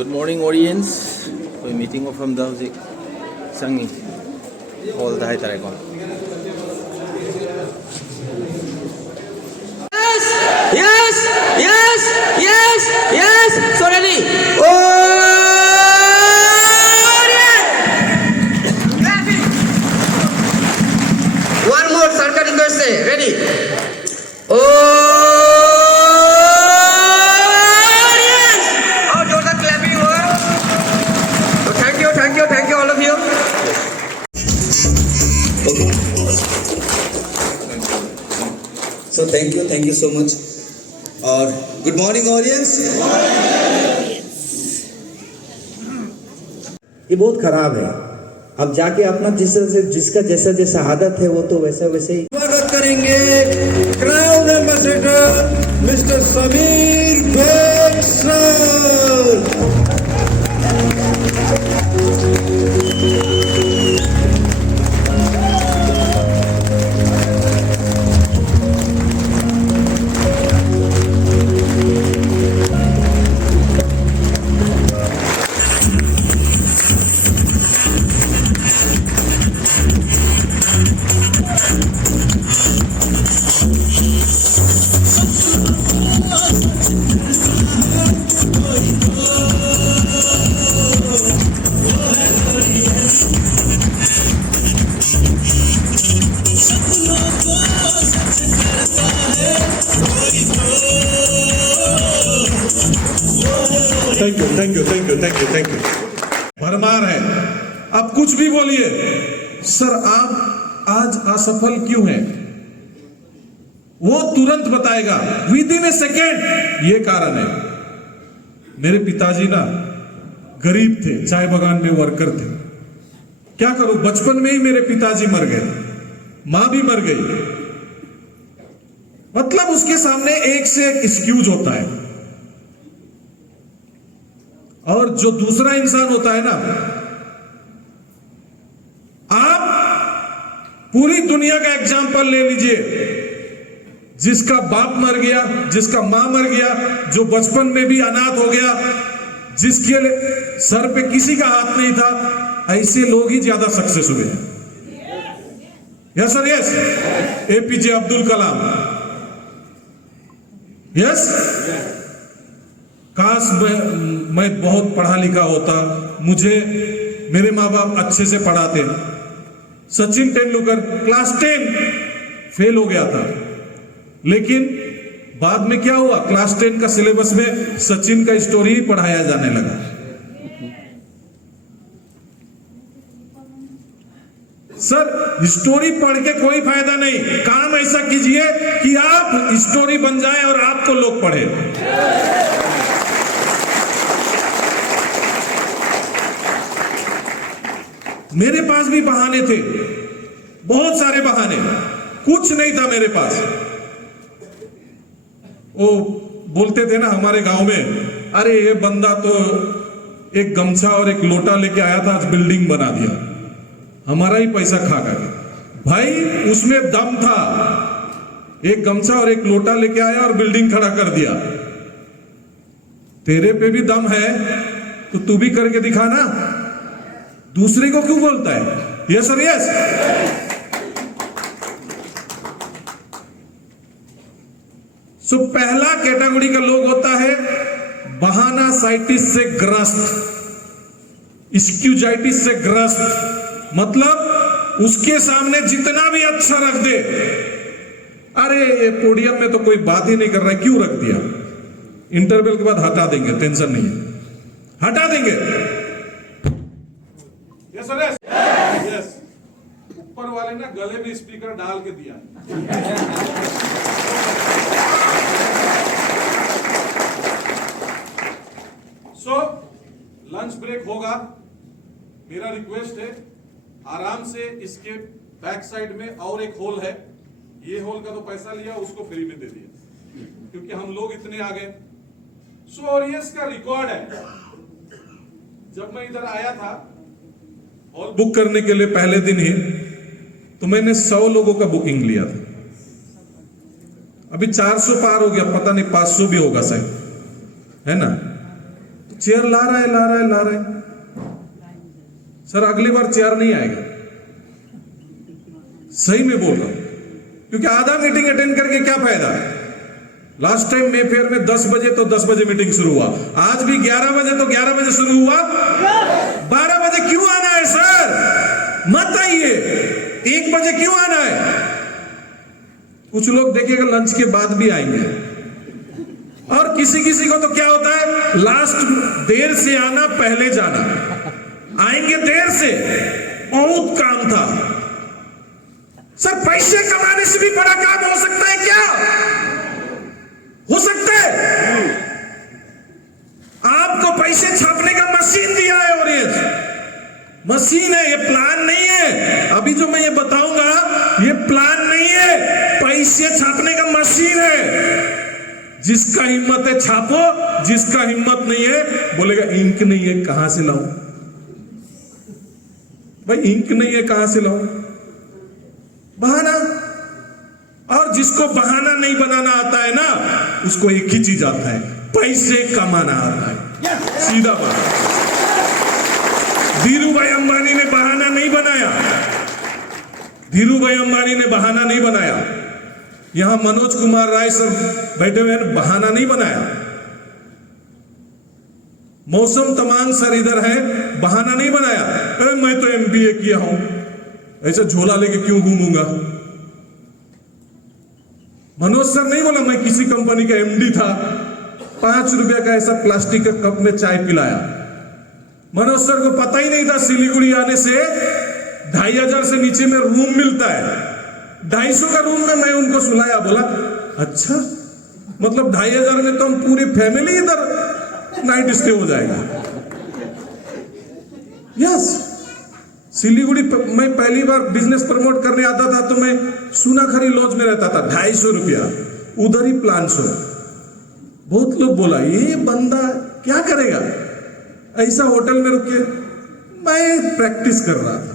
Good morning, audience. We're meeting from the Sangi Hall Dahai Tarekon. Yes, yes, yes, yes. So ready. One more circle request. Ready. Thank you all of you. Okay. So thank you so much. और good morning audience. ये बहुत खराब है। अब जाके अपना जिसका जैसा आदत है वो तो वैसे ही स्वागत करेंगे crown ambassador mister Sameer Baig sir. Thank you. भरमार है। अब कुछ भी बोलिए सर, आप आज असफल क्यों हैं, वो तुरंत बताएगा विद इन ए सेकेंड। ये कारण है, मेरे पिताजी ना गरीब थे, चाय बागान में वर्कर थे। क्या करूं, बचपन में ही मेरे पिताजी मर गए, मां भी मर गई। मतलब उसके सामने एक से एक एक्सक्यूज होता है। और जो दूसरा इंसान होता है ना, आप पूरी दुनिया का एग्जाम्पल ले लीजिए, जिसका बाप मर गया, जिसका मां मर गया, जो बचपन में भी अनाथ हो गया, जिसके सर पे किसी का हाथ नहीं था, ऐसे लोग ही ज्यादा सक्सेस हुए हैं। Yes sir, yes. APJ Abdul Kalam, yes. काश मैं बहुत पढ़ा लिखा होता, मुझे मेरे माँ बाप अच्छे से पढ़ाते। सचिन तेंदुलकर क्लास 10 फेल हो गया था, लेकिन बाद में क्या हुआ, क्लास 10 का सिलेबस में सचिन का स्टोरी ही पढ़ाया जाने लगा। सर, स्टोरी पढ़ के कोई फायदा नहीं, काम ऐसा कीजिए कि आप स्टोरी बन जाए और आपको लोग पढ़े। मेरे पास भी बहाने थे, बहुत सारे बहाने, कुछ नहीं था मेरे पास। वो बोलते थे ना हमारे गांव में, अरे ये बंदा तो एक गमछा और एक लोटा लेके आया था, आज बिल्डिंग बना दिया, हमारा ही पैसा खा गया। भाई उसमें दम था, एक गमछा और एक लोटा लेके आया और बिल्डिंग खड़ा कर दिया। तेरे पे भी दम है तो तू भी करके दिखा ना, दूसरे को क्यों बोलता है। Yes sir, yes. सो पहला कैटेगरी का लोग होता है बहाना साइटिस से ग्रस्त, एक्सक्यूजाइटिस से ग्रस्त। मतलब उसके सामने जितना भी अच्छा रख दे, अरे ये पोडियम में तो कोई बात ही नहीं कर रहा है, क्यों रख दिया, इंटरवल के बाद हटा देंगे, टेंशन नहीं है, हटा देंगे। यस, ऊपर वाले ना गले में स्पीकर डाल के दिया। सो लंच ब्रेक होगा, मेरा रिक्वेस्ट है आराम से इसके बैक साइड में और एक होल है, ये होल का तो पैसा लिया, उसको फ्री में दे दिया, क्योंकि हम लोग इतने आ गए। सो और ये इसका रिकॉर्ड है, जब मैं इधर आया था हॉल बुक करने के लिए पहले दिन ही, तो मैंने 100 लोगों का बुकिंग लिया था। अभी 400 पार हो गया, पता नहीं 500 भी होगा शायद, है ना। चेयर ला रहा है। सर अगली बार चेयर नहीं आएगा, सही में बोल रहा हूं, क्योंकि आधा मीटिंग अटेंड करके क्या फायदा। लास्ट टाइम मे फेयर में 10 बजे तो 10 बजे मीटिंग शुरू हुआ, आज भी 11 बजे तो 11 बजे शुरू हुआ। 12 बजे क्यों आना है सर? मत आइए। 1 बजे क्यों आना है? कुछ लोग देखिएगा लंच के बाद भी आएंगे, और किसी किसी को तो क्या होता है, लास्ट देर से आना पहले जाना। आएंगे देर से, बहुत काम था। सर पैसे कमाने से भी बड़ा काम हो सकता है क्या? हो सकता है। आपको पैसे छापने का मशीन दिया है, ऑरेंज मशीन है, ये प्लान नहीं है। अभी जो मैं ये बताऊंगा ये प्लान नहीं है, पैसे छापने का मशीन है। जिसका हिम्मत है छापो, जिसका हिम्मत नहीं है बोलेगा इंक नहीं है कहां से लाऊं। भाई इंक नहीं है कहां से लाऊं? बहाना। और जिसको बहाना नहीं बनाना आता है ना, उसको एक ही चीज आता है, पैसे कमाना आता है। सीधा बात। धीरू भाई अंबानी ने बहाना नहीं बनाया, धीरू भाई अंबानी ने बहाना नहीं बनाया। यहां मनोज कुमार राय सर बैठे हुए हैं, बहाना नहीं बनाया। मौसम तमांग सर इधर है, बहाना नहीं बनाया। मैं तो एमबीए किया हूं, ऐसा झोला लेके क्यों घूमूंगा। मनोज सर नहीं बोला मैं किसी कंपनी का एमडी था, 5 रुपया का ऐसा प्लास्टिक का कप में चाय पिलाया। मनोज सर को पता ही नहीं था सिलीगुड़ी आने से 2500 से नीचे में रूम मिलता है। 250 का रूम में मैं उनको सुलाया, बोला अच्छा मतलब 2500 में तो हम पूरी फैमिली इधर नाइट स्टे हो जाएगा। यस, सिलीगुड़ी मैं पहली बार बिजनेस प्रमोट करने आता था तो मैं सुनाखरी लॉज में रहता था, 250 रुपया, उधर ही प्लान शो। बहुत लोग बोला ये बंदा क्या करेगा ऐसा होटल में रुक के। मैं प्रैक्टिस कर रहा था,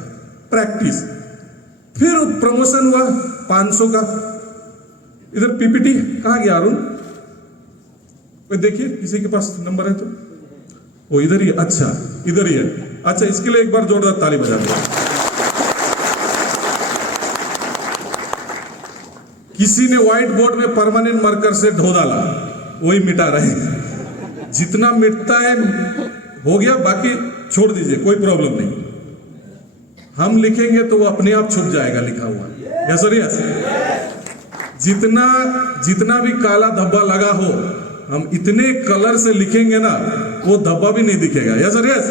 प्रैक्टिस। फिर प्रमोशन हुआ 500 का। इधर पीपीटी कहां गया अरुण? कोई देखिए किसी के पास नंबर है तो। वो इधर ही, अच्छा इधर ही है। अच्छा इसके लिए एक बार जोरदार ताली बजा दो। किसी ने व्हाइट बोर्ड में परमानेंट मार्कर से ढो डाला, वही मिटा रहे। जितना मिटता है हो गया, बाकी छोड़ दीजिए, कोई प्रॉब्लम नहीं। हम लिखेंगे तो वो अपने आप छुप जाएगा लिखा हुआ। Yes sir yes. जितना भी काला धब्बा लगा हो, हम इतने कलर से लिखेंगे ना वो धब्बा भी नहीं दिखेगा। Yes sir yes.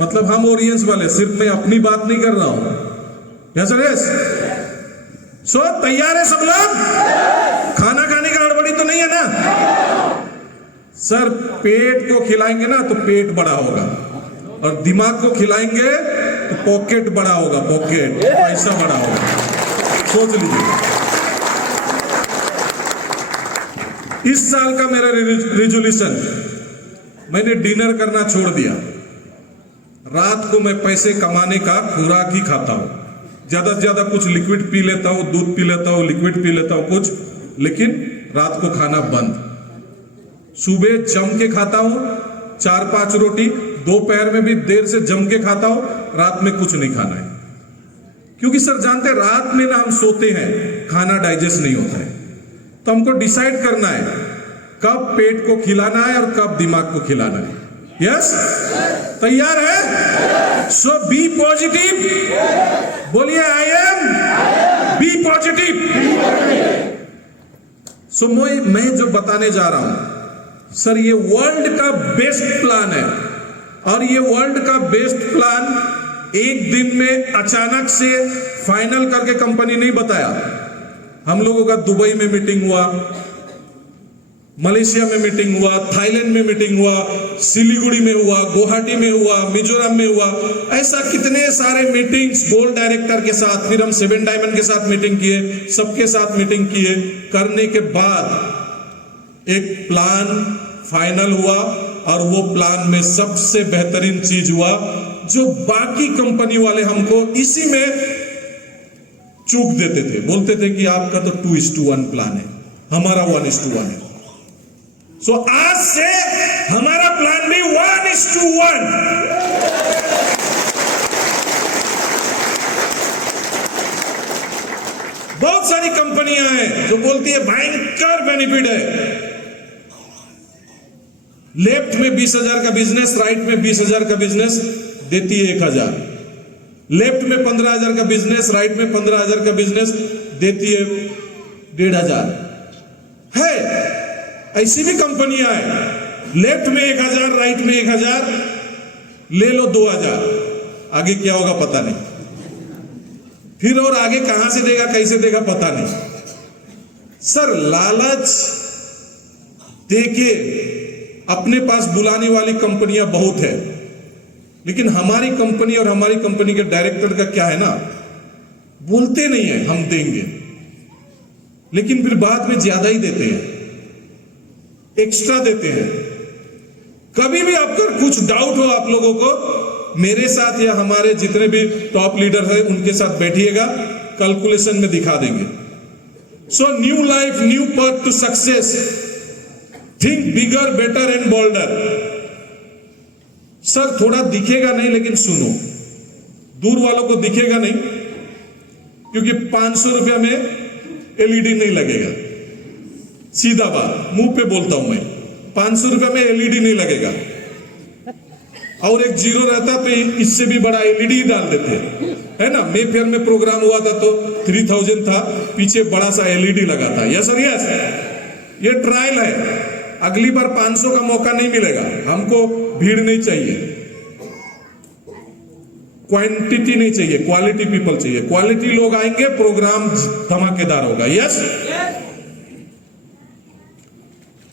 मतलब हम ओरियंस वाले, सिर्फ मैं अपनी बात नहीं कर रहा हूं। Yes sir yes. सो तैयार है सब लोग? खाना खाने का हड़बड़ी तो नहीं है ना? सर पेट को खिलाएंगे ना तो पेट बड़ा होगा, और दिमाग को खिलाएंगे तो पॉकेट बड़ा होगा, पॉकेट पैसा बड़ा होगा। सोच लीजिए। इस साल का मेरा रिजोल्यूशन, मैंने डिनर करना छोड़ दिया। रात को मैं पैसे कमाने का खुराक ही खाता हूं। ज्यादा से ज्यादा कुछ लिक्विड पी लेता हूं, दूध पी लेता हूं, लिक्विड पी लेता हूं कुछ, लेकिन रात को खाना बंद। सुबह जम के खाता हूं 4-5 रोटी, दोपहर में भी देर से जम के खाता हूं, रात में कुछ नहीं खाना है। क्योंकि सर जानते रात में ना हम सोते हैं, खाना डाइजेस्ट नहीं होता है। तो हमको डिसाइड करना है कब पेट को खिलाना है और कब दिमाग को खिलाना है। यस, तैयार है? सो बी पॉजिटिव, बोलिए आई एम बी पॉजिटिव। सो मैं जो बताने जा रहा हूं सर, ये वर्ल्ड का बेस्ट प्लान है, और ये वर्ल्ड का बेस्ट प्लान एक दिन में अचानक से फाइनल करके कंपनी नहीं बताया। हम लोगों का दुबई में मीटिंग हुआ, मलेशिया में मीटिंग हुआ, थाईलैंड में मीटिंग हुआ, सिलीगुड़ी में हुआ, गुवाहाटी में हुआ, मिजोरम में हुआ। ऐसा कितने सारे मीटिंग्स बोर्ड डायरेक्टर के साथ, फिर हम 7 डायमंड के साथ मीटिंग किए, सबके साथ मीटिंग किए। करने के बाद एक प्लान फाइनल हुआ, और वो प्लान में सबसे बेहतरीन चीज हुआ जो बाकी कंपनी वाले हमको इसी में चूक देते थे। बोलते थे कि आपका तो 2:1 प्लान है, हमारा 1:1 है। सो आज से हमारा प्लान भी 1:1 1:1। बहुत सारी कंपनियां हैं जो बोलती है भयंकर बेनिफिट है। लेफ्ट में 20,000 का बिजनेस, राइट में 20,000 का बिजनेस देती है 1,000। लेफ्ट में 15,000 का बिजनेस, राइट में 15,000 का बिजनेस देती है 1,500 है। ऐसी भी कंपनियां हैं, लेफ्ट में 1,000, राइट में 1,000, ले लो 2,000, आगे क्या होगा पता नहीं, फिर और आगे कहां से देगा कैसे देगा पता नहीं। सर लालच देके अपने पास बुलाने वाली कंपनियां बहुत है, लेकिन हमारी कंपनी और हमारी कंपनी के डायरेक्टर का क्या है ना, बोलते नहीं है हम देंगे, लेकिन फिर बाद में ज्यादा ही देते हैं, एक्स्ट्रा देते हैं। कभी भी आपका कुछ डाउट हो आप लोगों को, मेरे साथ या हमारे जितने भी टॉप लीडर हैं उनके साथ बैठिएगा, कैलकुलेशन में दिखा देंगे। So new life, new path to success, think bigger, better and bolder. Sir थोड़ा दिखेगा नहीं लेकिन सुनो, दूर वालों को दिखेगा नहीं, क्योंकि 500 रुपया में एलईडी नहीं लगेगा। सीधा बात मुंह पे बोलता हूं मैं, 500 रुपया में एलईडी नहीं लगेगा। और एक जीरो रहता तो इससे भी बड़ा एलईडी डाल देते, है ना। मे फेयर में प्रोग्राम हुआ था तो 3000 था, पीछे बड़ा सा एलईडी लगा था। यस सर यस, ये ट्रायल है, अगली बार 500 का मौका नहीं मिलेगा। हमको भीड़ नहीं चाहिए, क्वांटिटी नहीं चाहिए, क्वालिटी पीपल चाहिए। क्वालिटी लोग आएंगे, प्रोग्राम धमाकेदार होगा। यस,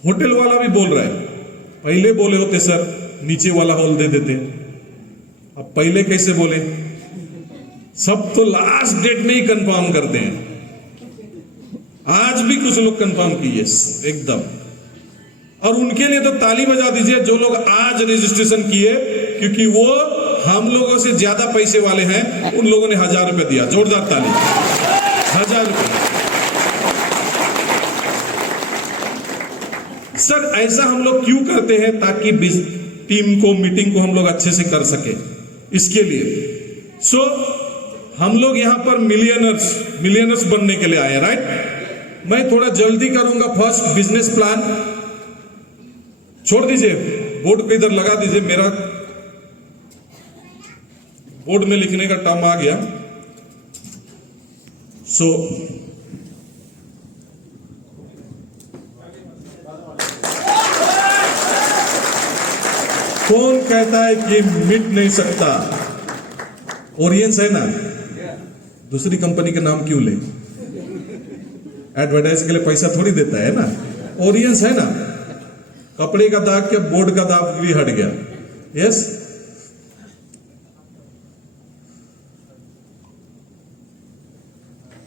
होटल वाला भी बोल रहा है, पहले बोले होते सर नीचे वाला हॉल दे देते, अब पहले कैसे बोले? सब तो लास्ट डेट में ही कंफर्म करते हैं। आज भी कुछ लोग कंफर्म किए एकदम, और उनके लिए तो ताली बजा दीजिए जो लोग आज रजिस्ट्रेशन किए, क्योंकि वो हम लोगों से ज्यादा पैसे वाले हैं। उन लोगों ने 1,000 रुपए दिया, जोरदार ताली, 1,000 रुपए। सर ऐसा हम लोग क्यों करते हैं? ताकि टीम को, मीटिंग को हम लोग अच्छे से कर सके, इसके लिए। सो हम लोग यहां पर मिलियनर्स बनने के लिए आए, राइट। मैं थोड़ा जल्दी करूंगा। फर्स्ट बिजनेस प्लान छोड़ दीजिए, बोर्ड पे इधर लगा दीजिए, मेरा बोर्ड में लिखने का टाइम आ गया। सो कौन कहता है कि मिट नहीं सकता? ओरियंस है ना, दूसरी कंपनी का नाम क्यों ले? एडवर्टाइज के लिए पैसा थोड़ी देता है ना। ओरियंस है ना, कपड़े का दाग क्या, बोर्ड का दाग भी हट गया। Yes,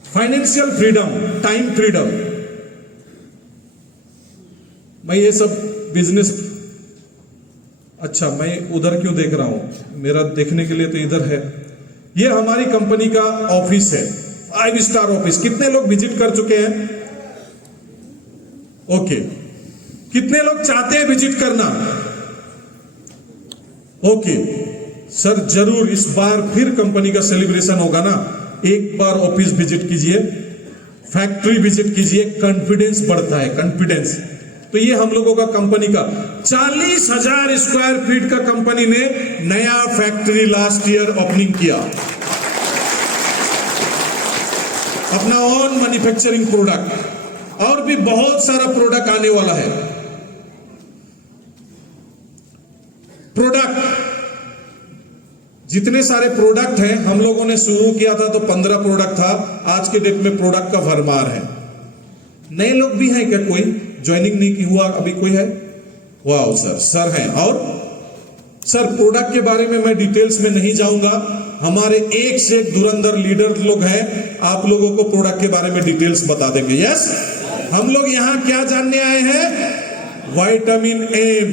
financial freedom, time freedom. मैं ये सब बिजनेस, अच्छा मैं उधर क्यों देख रहा हूं? मेरा देखने के लिए तो इधर है। ये हमारी कंपनी का ऑफिस है, 5 स्टार ऑफिस। कितने लोग विजिट कर चुके हैं? ओके, कितने लोग चाहते हैं विजिट करना? ओके सर, जरूर इस बार फिर कंपनी का सेलिब्रेशन होगा ना, एक बार ऑफिस विजिट कीजिए, फैक्ट्री विजिट कीजिए, कॉन्फिडेंस बढ़ता है, कॉन्फिडेंस। तो ये हम लोगों का कंपनी का 40,000 स्क्वायर फीट का कंपनी ने नया फैक्ट्री लास्ट ईयर ओपनिंग किया, अपना ओन मैन्युफैक्चरिंग प्रोडक्ट, और भी बहुत सारा प्रोडक्ट आने वाला है। प्रोडक्ट, जितने सारे प्रोडक्ट हैं, हम लोगों ने शुरू किया था तो 15 प्रोडक्ट था, आज के डेट में प्रोडक्ट का भरमार है। नए लोग भी हैं क्या? कोई ज्वाइनिंग नहीं हुआ अभी? कोई है? वाह सर हैं। और सर प्रोडक्ट के बारे में मैं डिटेल्स में नहीं जाऊंगा, हमारे एक से एक धुरंधर लीडर लोग हैं, आप लोगों को प्रोडक्ट के बारे में डिटेल्स बता देंगे। यस, हम लोग यहां क्या जानने आए हैं? Vitamin M,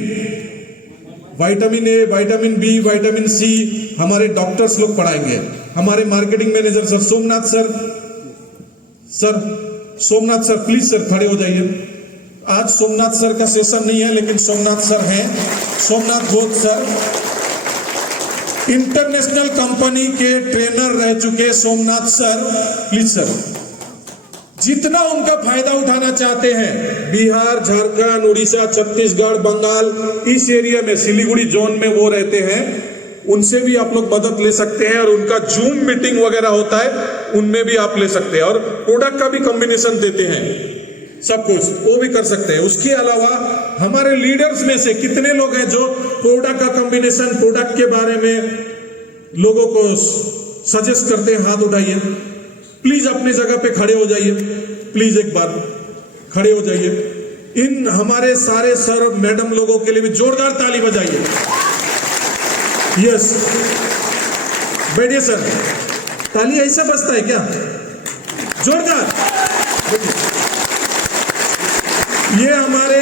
vitamin A, vitamin B, vitamin C हमारे डॉक्टर्स लोग पढ़ाएंगे। हमारे marketing manager sir Somnath sir please sir खड़े हो जाइए। आज सोमनाथ सर का सेशन नहीं है, लेकिन सोमनाथ सर हैं, Somnath Ghosh sir international company के ट्रेनर रह चुके सोमनाथ सर। प्लीज सर, जितना उनका फायदा उठाना चाहते हैं, बिहार, झारखंड, उड़ीसा, छत्तीसगढ़, बंगाल, इस एरिया में सिलीगुड़ी जोन में वो रहते हैं, उनसे भी आप लोग मदद ले सकते हैं। और उनका जूम मीटिंग वगैरह होता है, उनमें भी आप ले सकते हैं। और प्रोडक्ट का भी कॉम्बिनेशन देते हैं, सब कुछ वो भी कर सकते हैं। उसके अलावा हमारे लीडर्स में से कितने लोग हैं जो प्रोडक्ट का कॉम्बिनेशन, प्रोडक्ट के बारे में लोगों को सजेस्ट करते हैं? हाथ उठाइए प्लीज, अपनी जगह पे खड़े हो जाइए प्लीज, एक बार खड़े हो जाइए। इन हमारे सारे सर मैडम लोगों के लिए भी जोरदार ताली बजाइए। यस, बैठिए सर। ताली ऐसा बजता है क्या? जोरदार। ये हमारे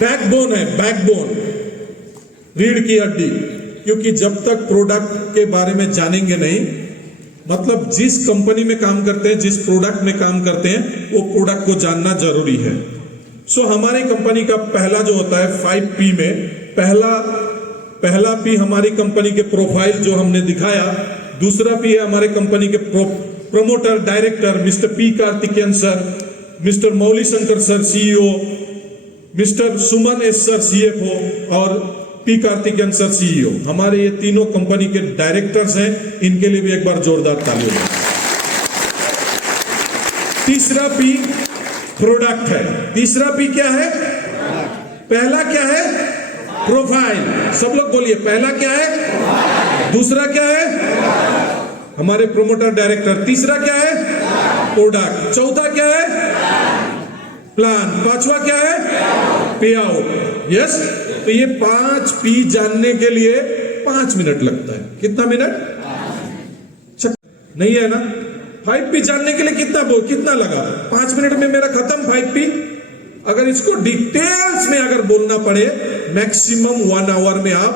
बैकबोन है, बैकबोन, रीढ़ की हड्डी। क्योंकि जब तक प्रोडक्ट के बारे में जानेंगे नहीं, मतलब जिस कंपनी में काम करते हैं, जिस प्रोडक्ट में काम करते हैं, वो प्रोडक्ट को जानना जरूरी है। सो हमारी कंपनी का पहला जो होता है 5P में, पहला P हमारी कंपनी के प्रोफाइल जो हमने दिखाया। दूसरा P है हमारे कंपनी के promoter director mister P Karthikeyan sir, mister Mouli Shankar sir CEO, mister Suman S sir CFO और P कार्तिकेयन सर CEO। हमारे ये तीनों कंपनी के डायरेक्टर्स हैं, इनके लिए भी एक बार जोरदार ताली हो। तीसरा P प्रोडक्ट है। तीसरा P क्या है? पहला क्या है? प्रोफाइल। सब लोग बोलिए, पहला क्या है? दूसरा क्या है? हमारे प्रोमोटर डायरेक्टर। तीसरा क्या है? प्रोडक्ट। चौथा क्या है? प्लान। पांचवा क्या है? पे आउट। यस, तो ये 5P जानने के लिए 5 मिनट लगता है। कितना मिनट? नहीं है ना? 5P जानने के लिए कितना लगा? 5 मिनट में मेरा खत्म 5P। अगर इसको डिटेल्स में अगर बोलना पड़े, मैक्सिमम 1 आवर में आप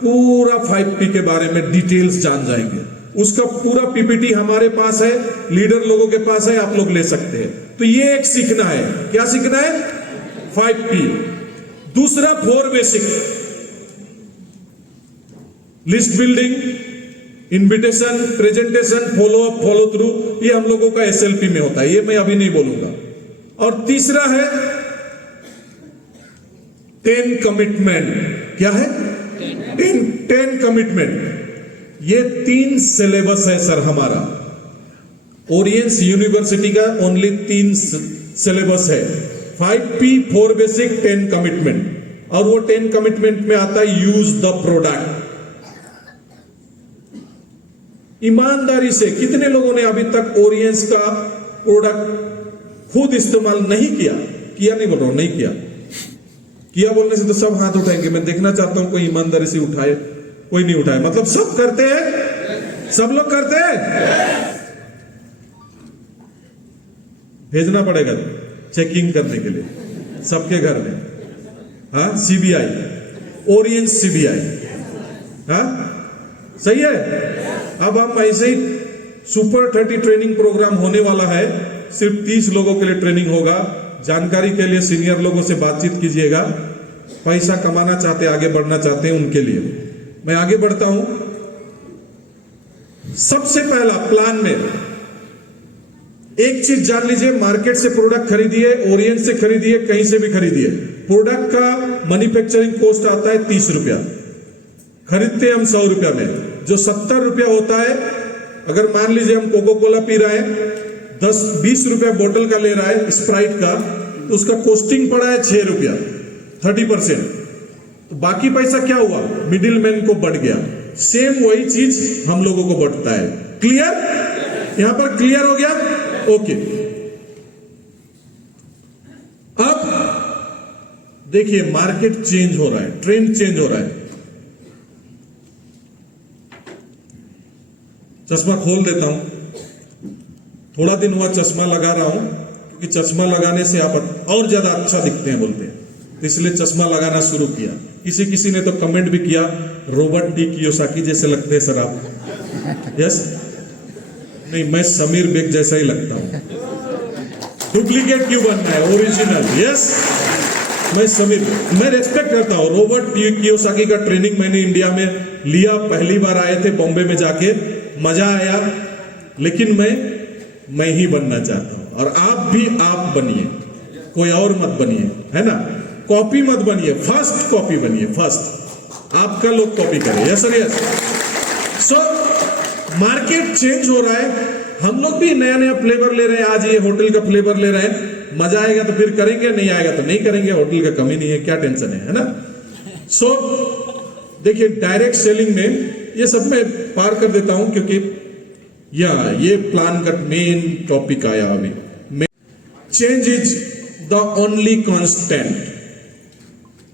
पूरा 5P के बारे में डिटेल्स जान जाएंगे। उसका पूरा PPT हमारे पास है, लीडर लोगों के पास है, आप लोग ले सकते हैं। तो ये एक सीखना है। क्या सीखना है? 5P। दूसरा 4 basic, list building, invitation, presentation, follow up, follow through, ये हम लोगों का SLP में होता है, ये मैं अभी नहीं बोलूंगा। और तीसरा है 10 कमिटमेंट। क्या है? 10 कमिटमेंट। ये 3 सिलेबस है सर हमारा। ओरिएंस यूनिवर्सिटी का ओनली 3 सिलेबस है, 5P, 4 बेसिक, 10 कमिटमेंट। और वो 10 कमिटमेंट में आता है यूज द प्रोडक्ट। ईमानदारी से कितने लोगों ने अभी तक ओरिएंस का प्रोडक्ट खुद इस्तेमाल नहीं किया? नहीं बोल रहा हूं, नहीं किया बोलने से तो सब हाथ उठाएंगे। मैं देखना चाहता हूं कोई ईमानदारी से उठाए। कोई नहीं उठाए, मतलब सब करते हैं, सब लोग करते हैं। भेजना पड़ेगा चेकिंग करने के लिए सबके घर में। हाँ, CBI, ओरिएंस CBI। हाँ, सही है। अब हम ऐसे ही सुपर 30 ट्रेनिंग प्रोग्राम होने वाला है। सिर्फ 30 लोगों के लिए ट्रेनिंग होगा। जानकारी के लिए सीनियर लोगों से बातचीत कीजिएगा। पैसा कमाना चाहते, आगे बढ़ना चाहते हैं, उनके लिए मैं आगे बढ़ता हूं। सबसे पहला प्लान में एक चीज जान लीजिए, मार्केट से प्रोडक्ट खरीदिए, ओरिएंट से खरीदिए, कहीं से भी खरीदिए। प्रोडक्ट का मैन्युफैक्चरिंग कॉस्ट आता है 30 रुपया, खरीदते हैं हम 100 रुपया में। जो 70 रुपया होता है, अगर मान लीजिए हम कोको कोला पी रहे हैं, 10-20 रुपया बोतल का ले रहा है स्प्राइट का, तो उसका कॉस्टिंग पड़ा है 6 रुपया, 30%। तो बाकी पैसा क्या हुआ? मिडिल मैन को बढ़ गया। सेम वही चीज हम लोगों को बढ़ता है। क्लियर? यहां पर क्लियर हो गया? ओके। अब देखिए, मार्केट चेंज हो रहा है, ट्रेंड चेंज हो रहा है। चश्मा खोल देता हूं। थोड़ा दिन हुआ चश्मा लगा रहा हूं, क्योंकि चश्मा लगाने से आप और ज्यादा अच्छा दिखते हैं बोलते हैं, इसलिए चश्मा लगाना शुरू किया। किसी ने तो कमेंट भी किया, रॉबर्ट डी कियोसाकी जैसे लगते हैं सर आप। यस, नहीं, मैं समीर बेग जैसा ही लगता हूं। डुप्लीकेट क्यों बनना है, ओरिजिनल। यस, मैं समीर, मैं रेस्पेक्ट करता हूँ। रॉबर्ट कियोसाकी का ट्रेनिंग मैंने इंडिया में लिया, पहली बार आए थे बॉम्बे में जाके, मजा आया। लेकिन मैं ही बनना चाहता हूं, और आप भी आप बनिए, कोई और मत बनिए, है ना। कॉपी मत बनिए, फर्स्ट कॉपी बनिए, फर्स्ट आपका लोग कॉपी करें। Yes sir, yes. So market change हो रहा है, हम लोग भी नया नया फ्लेवर ले रहे हैं। आज ये होटल का फ्लेवर ले रहे हैं, मजा आएगा तो फिर करेंगे, नहीं आएगा तो नहीं करेंगे, होटल का कमी नहीं है, क्या टेंशन है ना। सो देखिए, डायरेक्ट सेलिंग में ये सब मैं पार कर देता हूं, क्योंकि ये प्लान का मेन टॉपिक आया अभी। Change is the only constant,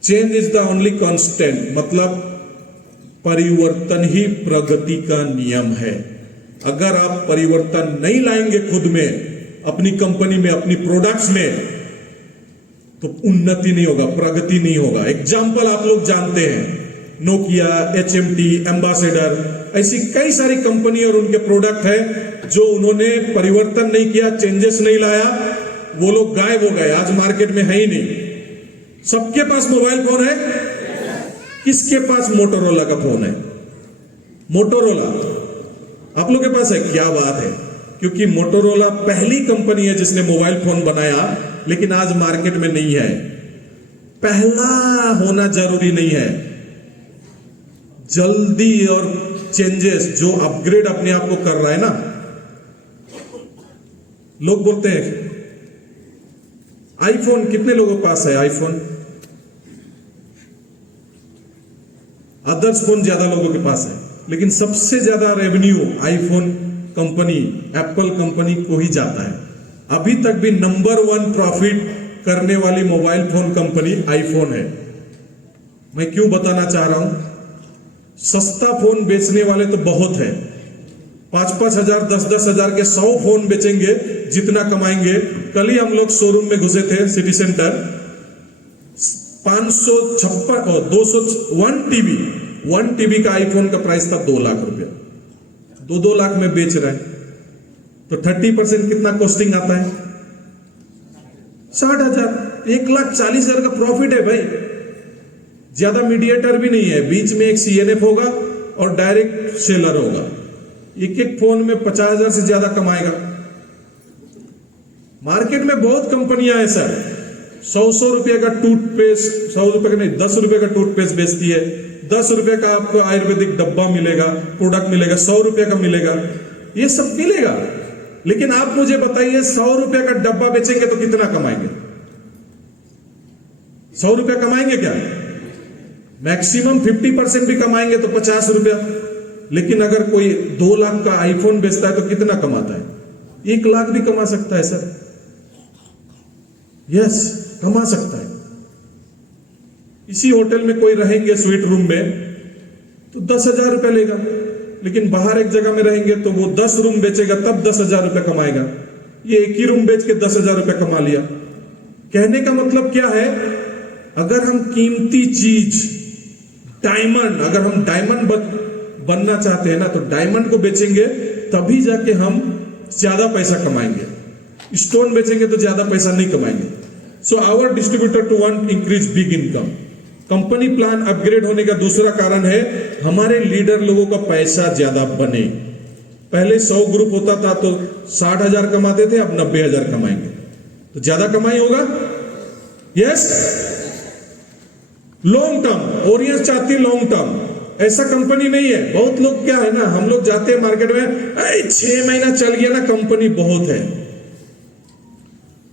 change is the only constant, मतलब परिवर्तन ही प्रगति का नियम है। अगर आप परिवर्तन नहीं लाएंगे खुद में, अपनी कंपनी में, अपनी प्रोडक्ट्स में, तो उन्नति नहीं होगा, प्रगति नहीं होगा। एग्जाम्पल आप लोग जानते हैं, नोकिया, HMT, एम्बेसडर, ऐसी कई सारी कंपनी और उनके प्रोडक्ट है जो उन्होंने परिवर्तन नहीं किया, चेंजेस नहीं लाया, वो लोग गायब हो गए, आज मार्केट में है ही नहीं। सबके पास मोबाइल फोन है, किसके पास मोटोरोला का फोन है? मोटोरोला आप लोग के पास है, क्या बात है। क्योंकि मोटोरोला पहली कंपनी है जिसने मोबाइल फोन बनाया, लेकिन आज मार्केट में नहीं है। पहला होना जरूरी नहीं है, जल्दी और चेंजेस जो अपग्रेड अपने आप को कर रहा है ना। लोग बोलते हैं आईफोन, कितने लोगों के पास है आईफोन? अदर्स फोन ज्यादा लोगों के पास है, लेकिन सबसे ज्यादा revenue iPhone company, Apple company को ही जाता है। अभी तक भी नंबर 1 प्रॉफिट करने वाली मोबाइल फोन कंपनी आईफोन है। मैं क्यों बताना चाह रहा हूं, सस्ता फोन बेचने वाले तो बहुत है, 5-5 हजार, 10-10 हजार के 100 फोन बेचेंगे, जितना कमाएंगे। कल ही हम लोग शोरूम में घुसे थे, सिटी सेंटर, 556 और 201 1 टीबी का आईफोन का प्राइस था 2 लाख रुपया, 2 लाख में बेच रहे हैं, तो 30% कितना कॉस्टिंग आता है? 60,000, 1,40,000 का प्रॉफिट है भाई। ज्यादा मीडिएटर भी नहीं है, बीच में एक CNF होगा और डायरेक्ट सेलर होगा। एक फोन में 50,000 से ज्यादा कमाएगा। मार्केट में बहुत कंपनियां हैं सर, 100 रुपए का टूथपेस्ट, 100 रुपए का नहीं, 10 रुपए का टूथपेस्ट बेचती है, 10 रुपए का आपको आयुर्वेदिक डब्बा मिलेगा, प्रोडक्ट मिलेगा, 100 रुपए का मिलेगा, ये सब मिलेगा। लेकिन आप मुझे बताइए, 100 रुपए का डब्बा बेचेंगे तो कितना कमाएंगे? 100 रुपया कमाएंगे क्या? मैक्सिमम 50% भी कमाएंगे तो 50 रुपया। लेकिन अगर कोई 2 लाख का आईफोन बेचता है तो कितना कमाता है? 1 लाख भी कमा सकता है सर। यस, कमा सकता है। इसी होटल में कोई रहेंगे स्वीट रूम में तो 10,000 रुपया लेगा, लेकिन बाहर एक जगह में रहेंगे तो वो 10 रूम बेचेगा, तब 10,000 रुपया कमाएगा। ये एक ही रूम बेच के 10,000 रुपया कमा लिया। कहने का मतलब क्या है, अगर हम कीमती चीज डायमंड, अगर हम डायमंड बनना चाहते हैं ना, तो डायमंड को बेचेंगे तभी जाके हम ज्यादा पैसा कमाएंगे। स्टोन बेचेंगे तो ज्यादा पैसा नहीं कमाएंगे। So our distributor to want increase big income. Company plan upgrade होने का दूसरा कारण है, हमारे लीडर लोगों का पैसा ज्यादा बने। पहले 100 ग्रुप होता था तो 60,000 कमाते थे, अब 90,000 कमाएंगे, तो ज्यादा कमाई होगा। यस, लॉन्ग टर्म, ओरियंस चाहती है लॉन्ग टर्म। ऐसा कंपनी नहीं है। बहुत लोग क्या है ना, हम लोग जाते हैं मार्केट में, 6 महीना चल गया ना, कंपनी बहुत है।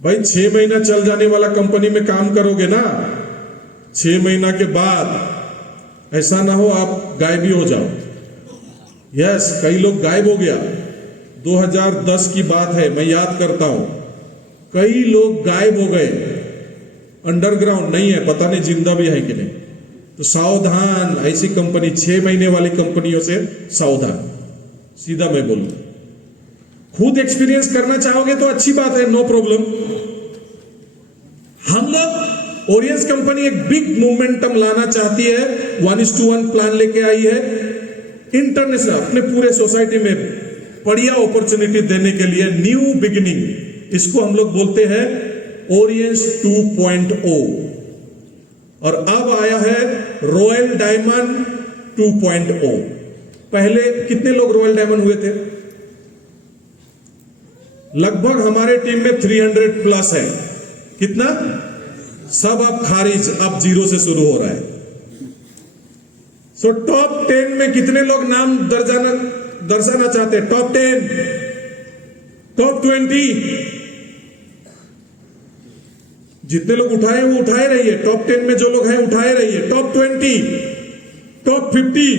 भाई 6 महीना चल जाने वाला कंपनी में काम करोगे ना, 6 महीना के बाद ऐसा ना हो आप गायब भी हो जाओ। यस, कई लोग गायब हो गया। 2010 की बात है, मैं याद करता हूं, कई लोग गायब हो गए, अंडरग्राउंड नहीं है, पता नहीं जिंदा भी है कि नहीं। तो सावधान, ऐसी कंपनी 6 महीने वाली कंपनियों से सावधान। सीधा मैं बोलूं, खुद एक्सपीरियंस करना चाहोगे तो अच्छी बात है, नो प्रॉब्लम। हम लोग ओरियंस कंपनी एक बिग मोमेंटम लाना चाहती है, 1:1 प्लान लेके आई है, इंटरनेशनल, अपने पूरे सोसाइटी में बढ़िया अपॉर्चुनिटी देने के लिए, न्यू बिगिनिंग, इसको हम लोग बोलते हैं ओरियंस 2.0। और अब आया है रॉयल डायमंड 2.0। पहले कितने लोग रॉयल डायमंड हुए थे? लगभग हमारे टीम में 300 प्लस है। कितना? सब अब खारिज, अब 0 से शुरू हो रहा है। सो टॉप 10 में कितने लोग नाम दर्शाना चाहते हैं? टॉप 10, टॉप 20, जितने लोग उठाए वो उठाए रहिए। टॉप 10 में जो लोग हैं उठाए रहिए। Top 20, top 50,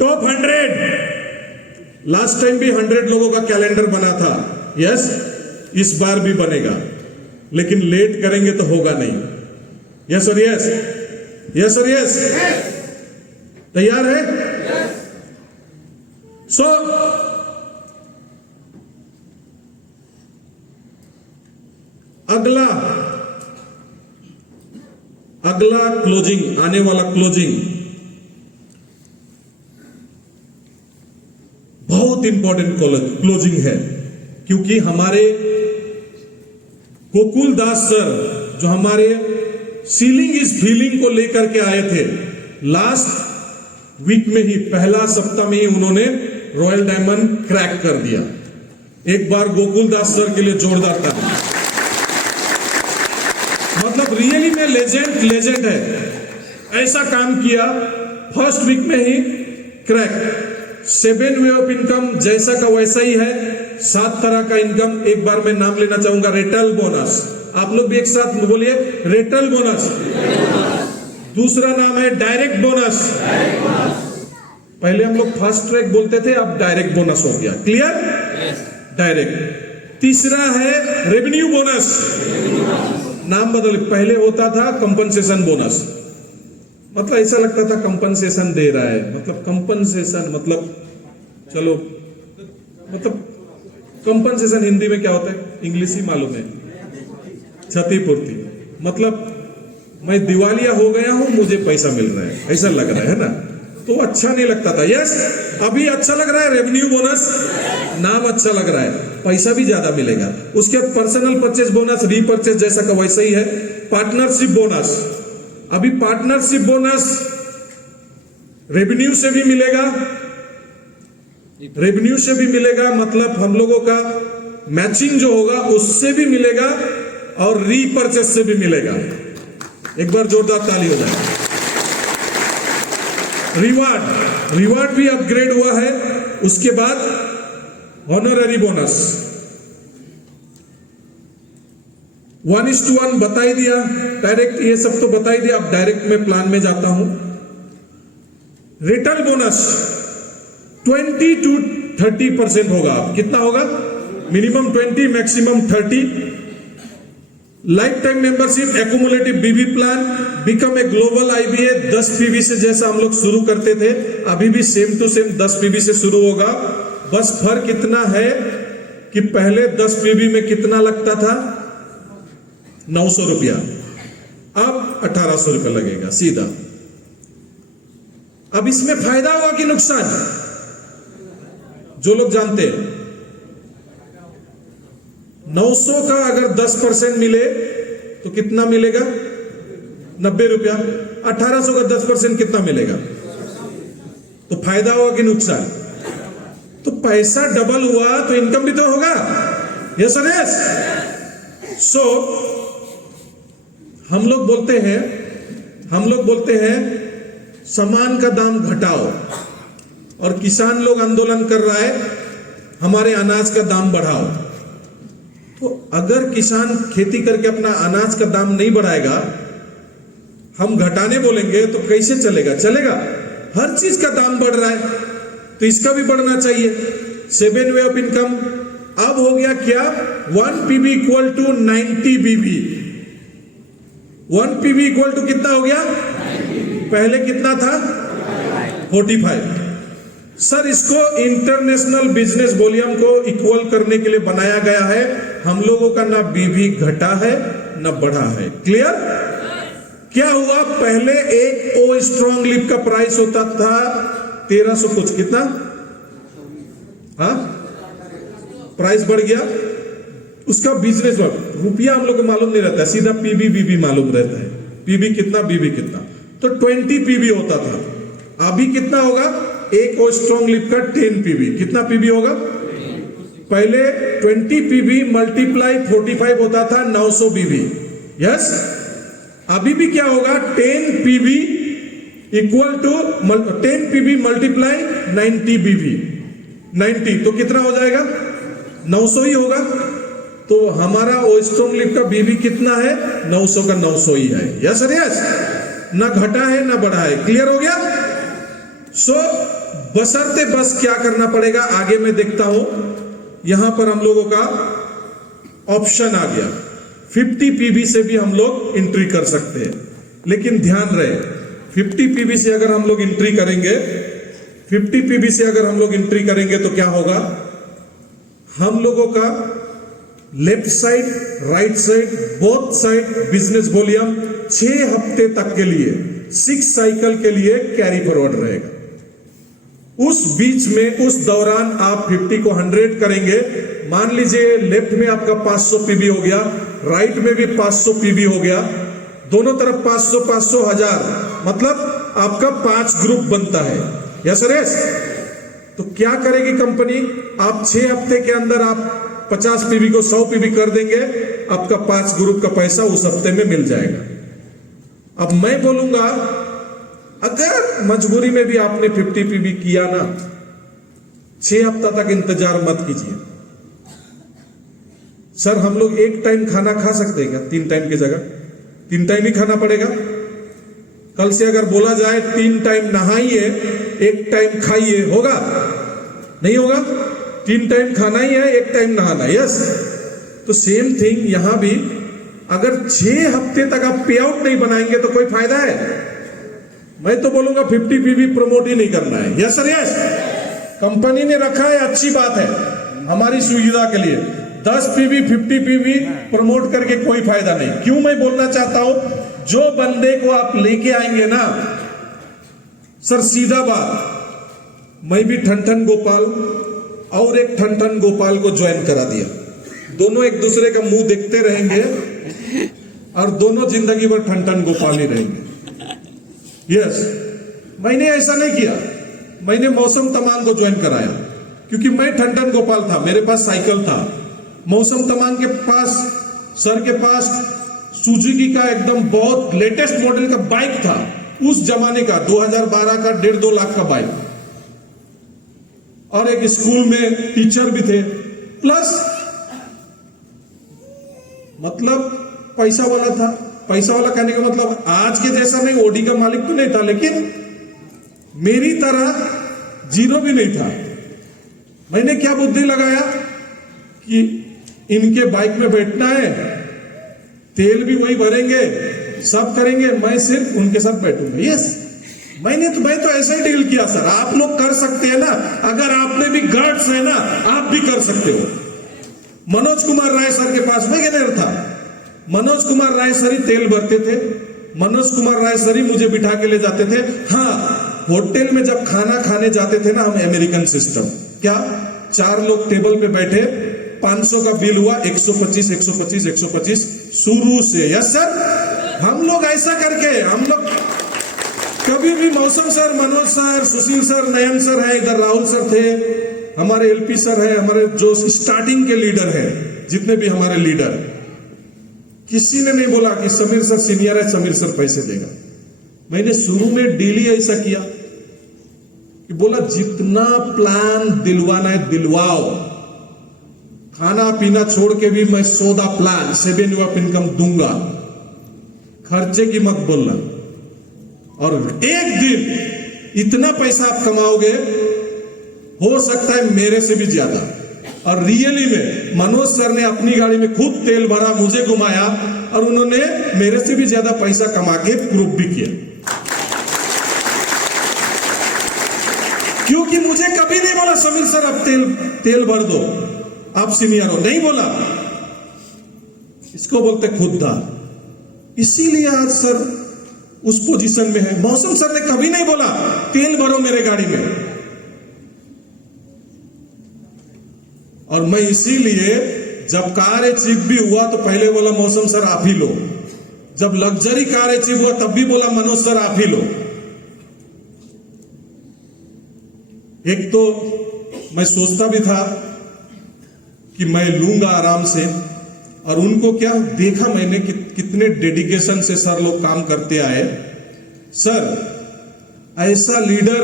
top 100। Last time भी 100 लोगों का कैलेंडर बना था। यस, इस बार भी बनेगा, लेकिन लेट करेंगे तो होगा नहीं। यस और यस, यस और यस, तैयार है? सो अगला क्लोजिंग, आने वाला क्लोजिंग बहुत इंपॉर्टेंट क्लोजिंग है, क्योंकि हमारे गोकुल दास सर जो हमारे सीलिंग इज फीलिंग को लेकर के आए थे, लास्ट वीक में ही, पहला सप्ताह में ही उन्होंने रॉयल डायमंड क्रैक कर दिया। एक बार गोकुल दास सर के लिए जोरदार ताली। मतलब रियली में लेजेंड है। ऐसा काम किया, फर्स्ट वीक में ही क्रैक। 7 वे ऑफ इनकम जैसा का वैसा ही है। 7 तरह का इनकम। एक बार मैं नाम लेना चाहूंगा, रेटल बोनस। आप लोग भी एक साथ बोलिए, रेटल बोनस। दूसरा नाम है डायरेक्ट बोनस। पहले हम लोग फास्ट ट्रैक बोलते थे, अब डायरेक्ट बोनस हो गया। क्लियर? डायरेक्ट। तीसरा है रेवेन्यू बोनस। नाम बदल, पहले होता था कंपनसेशन बोनस। मतलब ऐसा लगता था कंपनसेशन दे रहा है, मतलब कंपनसेशन मतलब चलो, मतलब कंपनसेशन हिंदी में क्या होता है? इंग्लिश ही मालूम है, क्षतिपूर्ति। मतलब मैं दिवालिया हो गया हूं, मुझे पैसा मिल रहा है, ऐसा लग रहा है ना? तो अच्छा नहीं लगता था। यस, अभी अच्छा लग रहा है। रेवेन्यू बोनस, नाम अच्छा लग रहा है, पैसा भी ज्यादा मिलेगा। उसके बाद पर्सनल परचेज बोनस, रीपरचेज जैसा का वैसा ही है। पार्टनरशिप बोनस, अभी पार्टनरशिप बोनस रेवेन्यू से भी मिलेगा, रेवेन्यू से भी मिलेगा, मतलब हम लोगों का मैचिंग जो होगा उससे भी मिलेगा, और रीपरचेज से भी मिलेगा। एक बार जोरदार ताली हो जाए। रिवार्ड भी अपग्रेड हुआ है। उसके बाद ऑनररी बोनस 1:1 बता ही दिया। डायरेक्ट ये सब तो बता ही दिया। अब डायरेक्ट में प्लान में जाता हूं। रिटर्न बोनस 20 to 30% होगा। कितना होगा? Minimum 20, maximum 30। Life time membership, accumulative BB plan, become a global IBA 10 PB से जैसा हम लोग शुरू करते थे, अभी भी सेम टू सेम 10 पीबी से शुरू होगा। बस फर्क इतना है कि पहले 10 पीबी में कितना लगता था? 900 रुपया, अब 1800 रुपया लगेगा सीधा। अब इसमें फायदा हुआ कि नुकसान? जो लोग जानते हैं, 900 का अगर 10% मिले तो कितना मिलेगा? 90 रुपया। 1800 का 10% कितना मिलेगा? तो फायदा हुआ कि नुकसान? तो पैसा डबल हुआ तो इनकम भी तो होगा। यस और यस। सो हम लोग बोलते हैं सामान का दाम घटाओ, और किसान लोग आंदोलन कर रहा है हमारे अनाज का दाम बढ़ाओ। तो अगर किसान खेती करके अपना अनाज का दाम नहीं बढ़ाएगा, हम घटाने बोलेंगे तो कैसे चलेगा? हर चीज का दाम बढ़ रहा है, तो इसका भी बढ़ना चाहिए। 7 वे ऑफ इनकम अब हो गया क्या? 1 PB equal to 90 BB. 1 PB equal to कितना हो गया? पहले कितना था? 45। सर, इसको इंटरनेशनल बिजनेस वॉल्यूम को इक्वल करने के लिए बनाया गया है। हम लोगों का ना बीबी घटा है ना बढ़ा है। क्लियर? क्या हुआ? पहले एक ओ स्ट्रॉन्ग लिप का प्राइस होता था 1300 कुछ, कितना? हाँ, प्राइस बढ़ गया उसका बिजनेस रुपया हम लोग को मालूम नहीं रहता है, सीधा पीबी बीबी मालूम रहता है, पीबी कितना बीबी कितना। तो 20 पीबी होता था, अभी कितना होगा? एक और स्ट्रॉन्ग लिप का 10 पीबी। कितना पीबी होगा? पहले 20 पीबी मल्टीप्लाई 45 होता था 900 बीबी। यस, अभी भी क्या होगा? 10 PB equal to 10 PB multiply 90 BB. 90 तो कितना हो जाएगा? 900 ही होगा। तो हमारा स्ट्रॉन्ग लिप का बीबी कितना है? 900 का 900 ही है। यस सर, यस, ना घटा है ना बढ़ा है। क्लियर हो गया? सो बशर्ते बस क्या करना पड़ेगा आगे मैं देखता हूं। यहां पर हम लोगों का ऑप्शन आ गया, 50 पीबी से भी हम लोग एंट्री कर सकते हैं। लेकिन ध्यान रहे, 50 पीबी से अगर हम लोग एंट्री करेंगे, 50 पीबी से अगर हम लोग एंट्री करेंगे तो क्या होगा? हम लोगों का left side right side both side business volume 6 हफ्ते तक के लिए 6 साइकिल के लिए कैरी फॉरवर्ड रहेगा। उस बीच में उस दौरान आप 50 को 100 करेंगे। मान लीजिए लेफ्ट में आपका 500 पीबी हो गया, राइट में भी 500 पीबी हो गया, दोनों तरफ 500 500 1000, मतलब आपका 5 ग्रुप बनता है। Yes sir, yes. तो क्या करेगी कंपनी? आप 6 हफ्ते के अंदर आप 50 पीबी को 100 पीबी कर देंगे, आपका 5 ग्रुप का पैसा उस हफ्ते में मिल जाएगा। अब मैं बोलूंगा अगर मजबूरी में भी आपने 50 पीबी किया ना, 6 हफ्ता तक इंतजार मत कीजिए। सर हम लोग एक टाइम खाना खा सकते हैं क्या? 3 टाइम की जगह 3 टाइम ही खाना पड़ेगा। कल से अगर बोला जाए 3 टाइम नहाइए 1 टाइम खाइए, होगा? नहीं होगा। 3 टाइम खाना ही है, 1 टाइम नहाना। यस, तो सेम थिंग यहां भी अगर 6 हफ्ते तक आप पे आउट नहीं बनाएंगे तो कोई फायदा है? मैं तो बोलूंगा 50 पीबी प्रमोट ही नहीं करना है। Yes sir, yes. कंपनी ने रखा है, अच्छी बात है हमारी सुविधा के लिए। 10 पीबी 50 पीबी प्रमोट करके कोई फायदा नहीं। क्यों मैं बोलना चाहता हूं? जो बंदे को आप लेके आएंगे ना सर, सीधा बात, मैं भी ठन गोपाल और एक ठन गोपाल को ज्वाइन करा दिया। दोनों एक दूसरे का मुंह देखते रहेंगे और दोनों जिंदगी भर ठन गोपाल ही रहेंगे। यस, मैंने ऐसा नहीं किया। मैंने मौसम तमांग को ज्वाइन कराया क्योंकि मैं ठन गोपाल था, मेरे पास साइकिल था। मौसम तमांग के पास, सर के पास सुजुकी का एकदम बहुत लेटेस्ट मॉडल का बाइक था, उस जमाने का 2012 का 1.5-2 लाख का बाइक, और एक स्कूल में टीचर भी थे, प्लस मतलब पैसा वाला था। पैसा वाला कहने का मतलब आज के जैसा नहीं, ओडी का मालिक तो नहीं था, लेकिन मेरी तरह जीरो भी नहीं था। मैंने क्या बुद्धि लगाया कि इनके बाइक में बैठना है, तेल भी वही भरेंगे, सब करेंगे, मैं सिर्फ उनके साथ बैठूंगा। यस, मैं तो ऐसा ही डील किया सर। आप लोग कर सकते हैं ना, अगर आप में भी गट्स है ना, आप भी कर सकते हो। मनोज कुमार राय सर के पास वैगनर था, मनोज कुमार राय सर ही तेल भरते थे, मनोज कुमार राय सर ही मुझे बिठा के ले जाते थे। हाँ, होटल में जब खाना खाने जाते थे ना हम, अमेरिकन सिस्टम, क्या 4 लोग टेबल पे बैठे, 500 का बिल हुआ, 125 125 125 शुरू से। यस सर, हम लोग ऐसा करके, हम लोग कभी भी मौसम सर, मनोज सर, सुशील सर, नयन सर है, इधर राहुल सर थे, हमारे एलपी सर है, हमारे जो स्टार्टिंग के लीडर है, जितने भी हमारे लीडर, किसी ने नहीं बोला कि समीर सर सीनियर है, समीर सर पैसे देगा। मैंने शुरू में डेली ऐसा किया कि बोला जितना प्लान दिलवाना है दिलवाओ, खाना पीना छोड़ के भी मैं 100 प्लान 7 ऑफ इनकम दूंगा, खर्चे की मत बोलना। और एक दिन इतना पैसा आप कमाओगे, हो सकता है मेरे से भी ज्यादा। और रियली में मनोज सर ने अपनी गाड़ी में खुद तेल भरा, मुझे घुमाया, और उन्होंने मेरे से भी ज्यादा पैसा कमा के प्रूफ भी किया। क्योंकि मुझे कभी नहीं बोला समीर सर अब तेल भर दो, आप सीनियर हो, नहीं बोला। इसको बोलते खुददार। इसीलिए आज सर उस पोजीशन में है। मौसम सर ने कभी नहीं बोला तेल भरो मेरे गाड़ी में, और मैं इसीलिए जब कार अचीव भी हुआ तो पहले बोला मौसम सर आप ही लो, जब लग्जरी कार अचीव हुआ तब भी बोला मनोज सर आप ही लो। एक तो मैं सोचता भी था कि मैं लूंगा आराम से, और उनको क्या देखा मैंने कि कितने डेडिकेशन से सर लोग काम करते आए। सर ऐसा लीडर,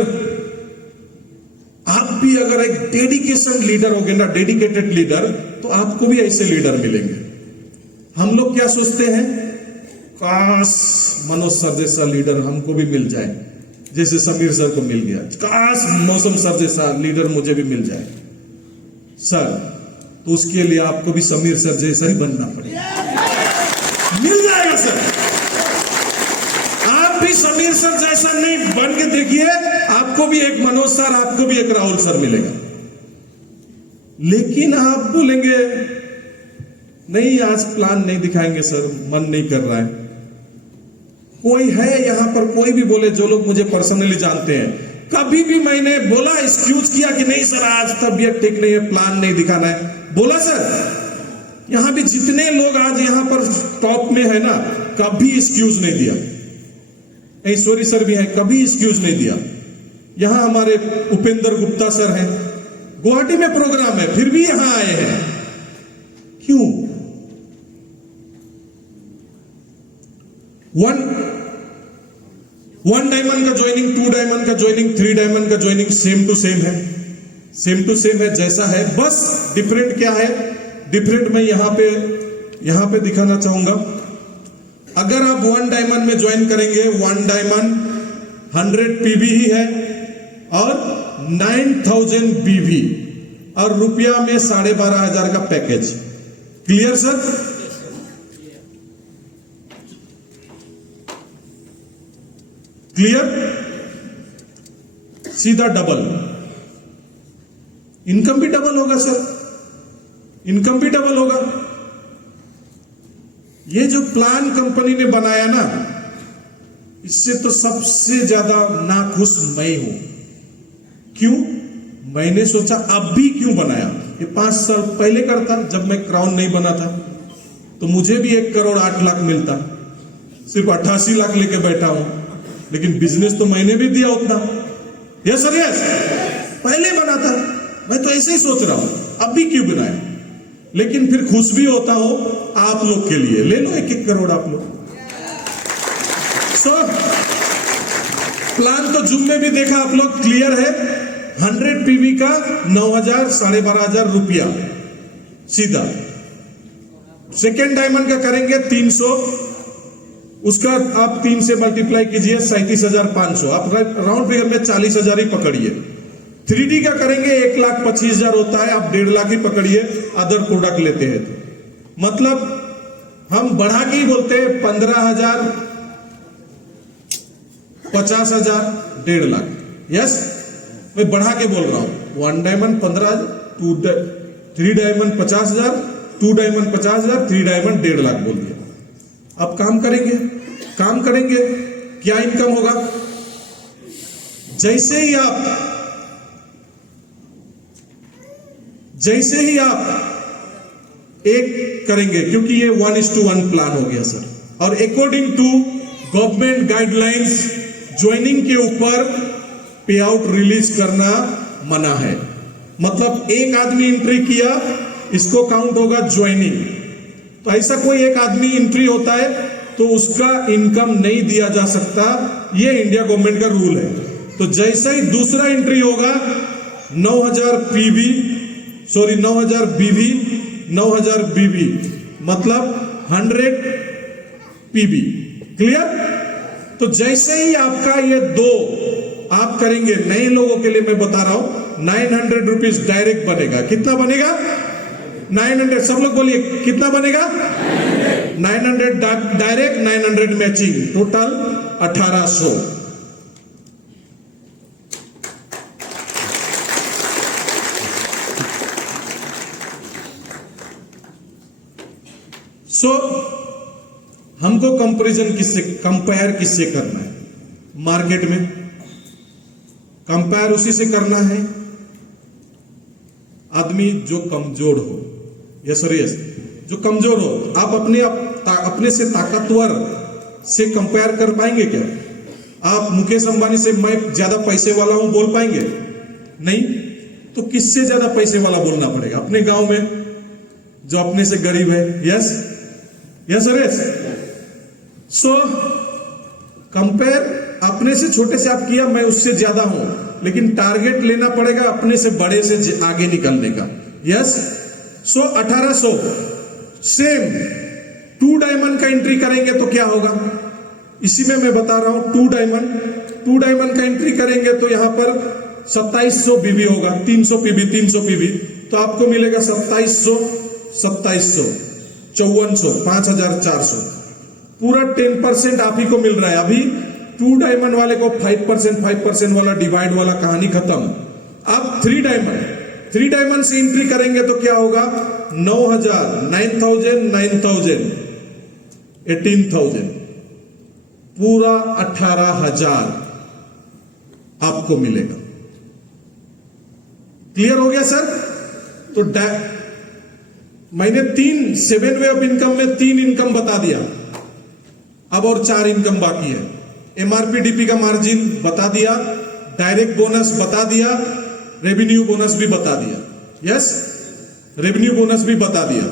आप भी अगर एक डेडिकेशन लीडर होगे ना, डेडिकेटेड लीडर, तो आपको भी ऐसे लीडर मिलेंगे। हम लोग क्या सोचते हैं, काश मनोज सर जैसा लीडर हमको भी मिल जाए, जैसे समीर सर को मिल गया, काश मौसम सर जैसा लीडर मुझे भी मिल जाए। सर तो उसके लिए आपको भी समीर सर जैसा ही बनना पड़ेगा। मिल जाएगा सर, आप भी समीर सर जैसा नहीं बन के देखिए, आपको भी एक मनोज सर, आपको भी एक राहुल सर मिलेगा। लेकिन आप बोलेंगे नहीं आज प्लान नहीं दिखाएंगे सर, मन नहीं कर रहा है। कोई है यहां पर, कोई भी बोले, जो लोग मुझे पर्सनली जानते हैं, कभी भी मैंने बोला, एक्सक्यूज किया कि नहीं सर आज तबीयत ठीक नहीं है, प्लान नहीं दिखाना है, बोला सर? यहां भी जितने लोग आज यहां पर टॉप में है ना, कभी एक्सक्यूज नहीं दिया। ऐश्वरी सर भी है, कभी एक्सक्यूज नहीं दिया। यहां हमारे उपेंद्र गुप्ता सर हैं, गुवाहाटी में प्रोग्राम है फिर भी यहां आए हैं। क्यों? वन डायमंड का ज्वाइनिंग, 2 डायमंड का ज्वाइनिंग, 3 डायमंड का ज्वाइनिंग सेम टू सेम है, सेम टू सेम है, जैसा है। बस डिफरेंट क्या है, डिफरेंट मैं यहां पे दिखाना चाहूंगा। अगर आप 1 डायमंड में ज्वाइन करेंगे, 1 डायमंड 100 पीबी ही है और 9000 बीबी और रुपया में 12,500 का पैकेज। Clear sir? क्लियर? सीधा डबल, इनकम भी डबल होगा सर, इनकम भी डबल होगा। ये जो प्लान कंपनी ने बनाया ना, इससे तो सबसे ज्यादा नाखुश मैं हूं। क्यों? मैंने सोचा अब भी क्यों बनाया, ये 5 साल पहले करता, जब मैं क्राउन नहीं बना था, तो मुझे भी 1 करोड़ 8 लाख मिलता, सिर्फ 88 लाख लेके बैठा हूं, लेकिन बिजनेस तो मैंने भी दिया उतना। यस सर यस, पहले बना था, मैं तो ऐसे ही सोच रहा हूं अब भी क्यों बनाया। लेकिन फिर खुश भी होता हूं आप लोग के लिए, ले लो 1-1 करोड़ आप लोग। सर प्लान तो जूम में भी देखा आप लोग, क्लियर है। 100 पीवी का 9,000 12,500 रुपया सीधा। सेकेंड डायमंड का करेंगे 300, उसका आप 3 से मल्टीप्लाई कीजिए 37,500, आप राउंड फिगर में 40,000 ही पकड़िए। 3D का करेंगे 1,25,000 होता है, आप 1.5 लाख ही पकड़िए, अदर प्रोडक्ट लेते हैं तो। मतलब हम बढ़ा के ही बोलते हैं 15,000, 50,000, 1.5 लाख। यस, मैं बढ़ा के बोल रहा हूं। 1 diamond 15,000, 3 diamond 50,000, 2 diamond 50,000, 3 diamond 1.5 lakh बोल दिया। अब काम करेंगे, काम करेंगे, क्या इनकम होगा? जैसे ही आप एक करेंगे, क्योंकि ये 1:1 प्लान हो गया सर, और according to government guidelines joining के ऊपर पे आउट रिलीज करना मना है। मतलब एक आदमी एंट्री किया, इसको काउंट होगा ज्वाइनिंग। तो ऐसा कोई एक आदमी एंट्री होता है तो उसका इनकम नहीं दिया जा सकता, ये इंडिया गवर्नमेंट का रूल है। तो जैसे ही दूसरा एंट्री होगा 9,000 पीवी, सॉरी 9,000 बीवी, 9,000 बीवी मतलब 100 पीवी। क्लियर? तो जैसे ही आपका ये 2 आप करेंगे, नए लोगों के लिए मैं बता रहा हूं, 900 रुपीज डायरेक्ट बनेगा। कितना बनेगा? 900। सब लोग बोलिए कितना बनेगा? 900 डायरेक्ट, 900 मैचिंग, टोटल 1,800। सो हमको कंपैरिजन किससे, कंपेयर किससे करना है? मार्केट में कंपेयर उसी से करना है आदमी जो कमजोर हो, यस और यस, जो कमजोर हो, आप अपने से ताकतवर से कंपेयर कर पाएंगे क्या? आप मुकेश अंबानी से मैं ज्यादा पैसे वाला हूं बोल पाएंगे? नहीं। तो किससे ज्यादा पैसे वाला बोलना पड़ेगा? अपने गांव में जो अपने से गरीब है। यस यस और यस। सो कंपेयर अपने से छोटे से आप किया, मैं उससे ज्यादा हूं, लेकिन टारगेट लेना पड़ेगा अपने से बड़े से आगे निकलने का। यस। सो 1800 सेम 2 डायमंड का एंट्री करेंगे तो क्या होगा? इसी में मैं बता रहा हूं, 2 डायमंड का एंट्री करेंगे तो यहां पर 2700 पीवी होगा, 300 पीवी 300 पीवी, तो आपको मिलेगा 2700 5400 5400। पूरा 10% आप ही को मिल रहा है। अभी 2 डायमंड वाले को 5% वाला डिवाइड वाला कहानी खत्म। अब 3 डायमंड से एंट्री करेंगे तो क्या होगा? 9000 9000 9000 18000, पूरा 18000 आपको मिलेगा। क्लियर हो गया सर? तो मैंने 7 वे ऑफ इनकम में 3 इनकम बता दिया, अब और 4 इनकम बाकी है। एमआरपी डीपी का मार्जिन बता दिया, डायरेक्ट बोनस बता दिया, रेवेन्यू बोनस भी बता दिया। यस, रेवेन्यू बोनस भी बता दिया।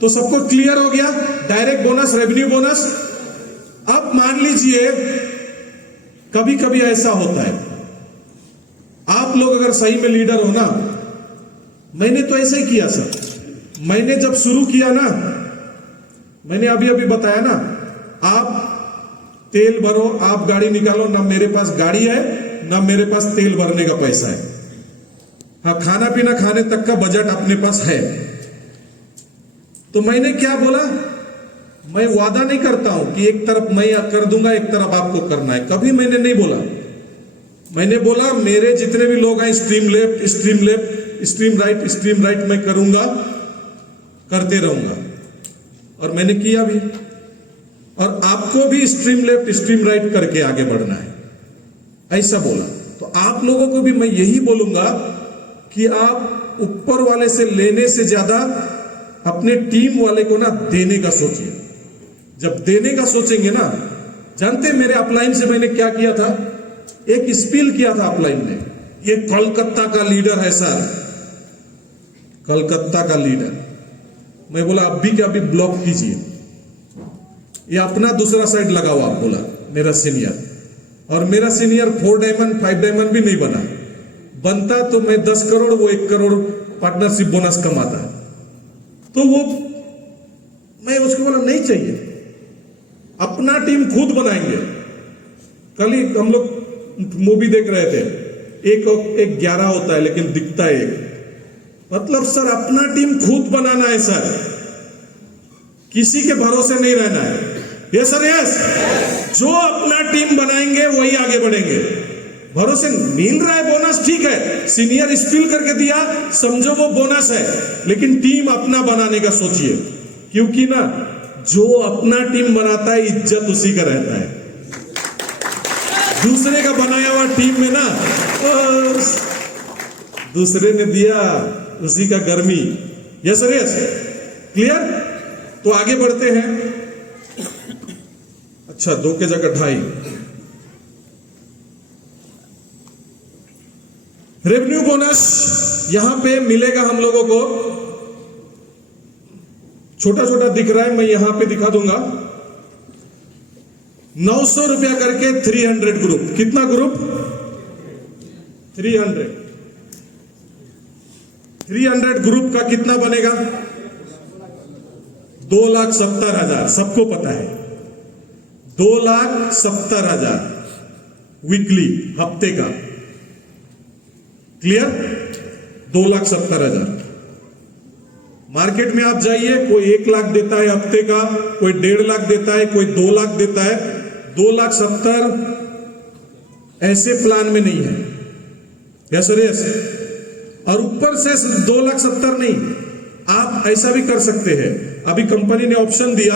तो सबको क्लियर हो गया? Direct bonus, revenue bonus. अब मान लीजिए कभी कभी ऐसा होता है, आप लोग अगर सही में लीडर हो ना, मैंने तो ऐसे ही किया सर। मैंने जब शुरू किया ना, मैंने अभी बताया ना, आप तेल भरो, आप गाड़ी निकालो, ना मेरे पास गाड़ी है ना मेरे पास तेल भरने का पैसा है। हाँ, खाना पीना खाने तक का बजट अपने पास है। तो मैंने क्या बोला? मैं वादा नहीं करता हूं कि एक तरफ मैं कर दूंगा, एक तरफ आपको करना है, कभी मैंने नहीं बोला। मैंने बोला मेरे जितने भी लोग हैं, स्ट्रीम लेफ्ट स्ट्रीम राइट मैं करूंगा, करते रहूंगा, और मैंने किया भी। और आपको भी स्ट्रीम लेफ्ट स्ट्रीम राइट करके आगे बढ़ना है, ऐसा बोला। तो आप लोगों को भी मैं यही बोलूंगा कि आप ऊपर वाले से लेने से ज्यादा अपने टीम वाले को ना देने का सोचिए। जब देने का सोचेंगे ना, जानते मेरे अपलाइन से मैंने क्या किया था? एक स्पील किया था अपलाइन ने, ये कोलकाता का लीडर है सर, कोलकाता का लीडर। मैं बोला अभी क्या अभी ब्लॉक कीजिए, ये अपना दूसरा साइड लगाओ। आप बोला मेरा सीनियर, और मेरा सीनियर 4 डायमंड 5 डायमंड भी नहीं बनता तो मैं 10 करोड़, वो 1 करोड़ पार्टनरशिप बोनस कमाता। तो वो मैं उसको बोला नहीं चाहिए, अपना टीम खुद बनाएंगे। कल ही हम लोग मूवी देख रहे थे, एक 11 होता है लेकिन दिखता है 1। मतलब सर अपना टीम खुद बनाना है सर, किसी के भरोसे नहीं रहना है। Yes sir yes. जो अपना टीम बनाएंगे वही आगे बढ़ेंगे। भरोसे मिल रहा है बोनस, ठीक है, सीनियर स्पील करके दिया, समझो वो बोनस है, लेकिन टीम अपना बनाने का सोचिए, क्योंकि ना जो अपना टीम बनाता है इज्जत उसी का रहता है। दूसरे का बनाया हुआ टीम में ना दूसरे ने दिया उसी का गर्मी। Yes sir yes. क्लियर? तो आगे बढ़ते हैं। अच्छा, 2 के जगह 2.5। रेवेन्यू बोनस यहां पे मिलेगा हम लोगों को, छोटा छोटा दिख रहा है, मैं यहां पे दिखा दूंगा। 900 रुपया करके 300 ग्रुप। कितना ग्रुप? 300 ग्रुप का कितना बनेगा? 2,70,000। सबको पता है 2,70,000 वीकली, हफ्ते का। क्लियर? 2,70,000। मार्केट में आप जाइए, कोई 1 लाख देता है हफ्ते का, कोई 1.5 लाख देता है, कोई 2 लाख देता है। 2,70,000 ऐसे प्लान में नहीं है। Yes sir yes. और ऊपर से 2,70,000 नहीं, आप ऐसा भी कर सकते हैं। अभी कंपनी ने ऑप्शन दिया।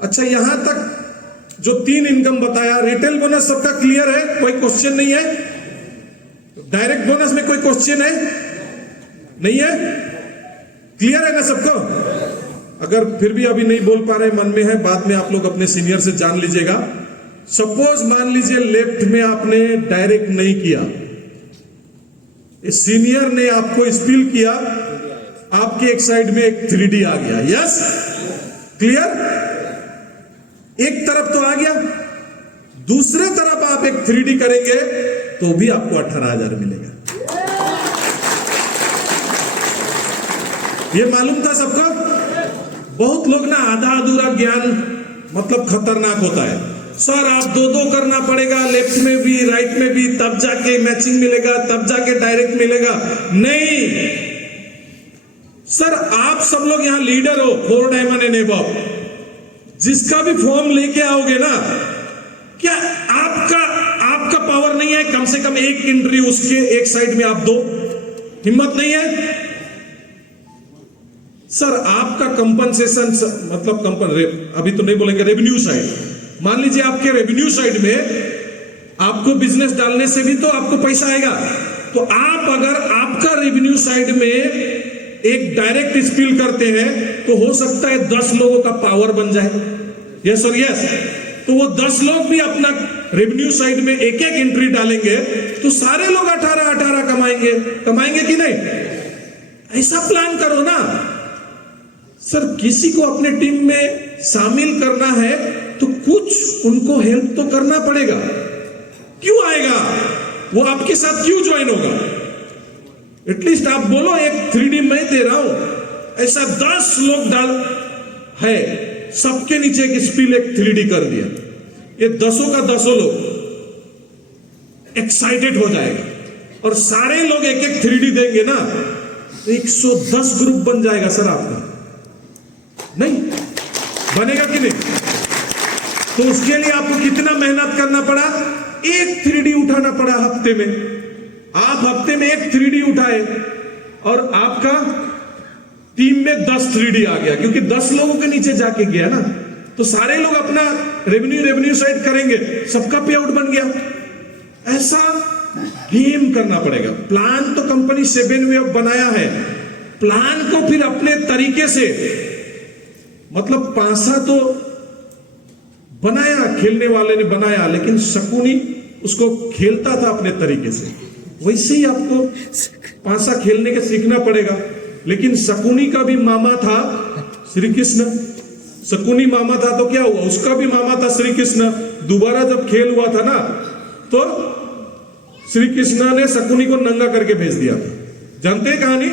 अच्छा, यहां तक जो 3 इनकम बताया, रिटेल बोनस सबका क्लियर है, कोई क्वेश्चन नहीं है? डायरेक्ट बोनस में कोई क्वेश्चन है? नहीं है? क्लियर है ना सबको? अगर फिर भी अभी नहीं बोल पा रहे, मन में है, बाद में आप लोग अपने सीनियर से जान लीजिएगा। सपोज मान लीजिए लेफ्ट में आपने डायरेक्ट नहीं किया, सीनियर ने आपको स्पिल किया, आपके एक साइड में एक 3D आ गया। Yes, clear? एक तरफ तो आ गया, दूसरे तरफ आप एक 3D करेंगे तो भी आपको 18,000 मिलेगा। ये मालूम था सबको? बहुत लोग ना आधा अधूरा ज्ञान मतलब खतरनाक होता है। सर आप दो करना पड़ेगा, लेफ्ट में भी राइट में भी, तब जाके मैचिंग मिलेगा, तब जाके डायरेक्ट मिलेगा। नहीं सर, आप सब लोग यहां लीडर हो, 4 डायमंड एंड अबव, जिसका भी फॉर्म लेके आओगे ना, क्या आपका पावर नहीं है कम से कम एक एंट्री उसके एक साइड में आप दो? हिम्मत नहीं है? सर आपका कंपनसेशन मतलब अभी तो नहीं बोलेंगे, रेवेन्यू साइड, मान लीजिए आपके रेवेन्यू साइड में आपको बिजनेस डालने से भी तो आपको पैसा आएगा। तो आप अगर आपका रेवेन्यू साइड में एक डायरेक्ट स्पिल करते हैं तो हो सकता है 10 लोगों का पावर बन जाए। यस और यस, तो वो 10 लोग भी अपना रेवेन्यू साइड में एक एक एंट्री डालेंगे तो सारे लोग 18 कमाएंगे कि नहीं? ऐसा प्लान करो ना। सर किसी को अपने टीम में शामिल करना है तो कुछ उनको हेल्प तो करना पड़ेगा। क्यों आएगा वो, आपके साथ क्यों ज्वाइन होगा? एटलीस्ट आप बोलो एक 3D मैं दे रहा हूं, ऐसा 10 लोग डाल है, सबके नीचे एक स्पिल एक 3D कर दिया, ये 10 का 10 लोग एक्साइटेड हो जाएगा और सारे लोग एक एक 3D देंगे ना, 110 ग्रुप बन जाएगा सर आपका। नहीं बनेगा कि नहीं? तो उसके लिए आपको कितना मेहनत करना पड़ा? एक 3D उठाना पड़ा हफ्ते में। आप हफ्ते में एक 3D उठाए और आपका टीम में 10 3D आ गया, क्योंकि 10 लोगों के नीचे जाके गया ना, तो सारे लोग अपना रेवेन्यू साइड करेंगे, सबका पे आउट बन गया। ऐसा गेम करना पड़ेगा। प्लान तो कंपनी 7 वे बनाया है, प्लान को फिर अपने तरीके से मतलब पासा तो बनाया, खेलने वाले ने बनाया, लेकिन शकुनी उसको खेलता था अपने तरीके से। वैसे ही आपको पासा खेलने के सीखना पड़ेगा। लेकिन शकुनी का भी मामा था श्री कृष्ण। शकुनी मामा था तो क्या हुआ, उसका भी मामा था श्री कृष्ण। दोबारा जब खेल हुआ था ना तो श्री कृष्ण ने शकुनी को नंगा करके भेज दिया था। जानते हैं कहानी?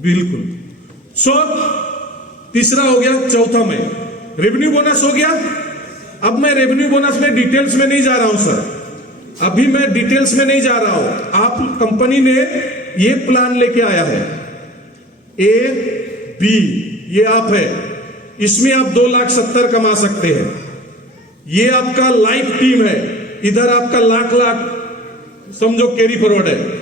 बिल्कुल। तीसरा हो गया, चौथा में रेवेन्यू बोनस हो गया। अब मैं रेवेन्यू बोनस में डिटेल्स में नहीं जा रहा हूं सर, अभी मैं डिटेल्स में नहीं जा रहा हूं। आप कंपनी ने ये प्लान लेके आया है, A, B, ये आप है, इसमें आप 2,70,000 कमा सकते हैं। ये आपका लाइफ टीम है, इधर आपका लाख समझो कैरी फॉरवर्ड है।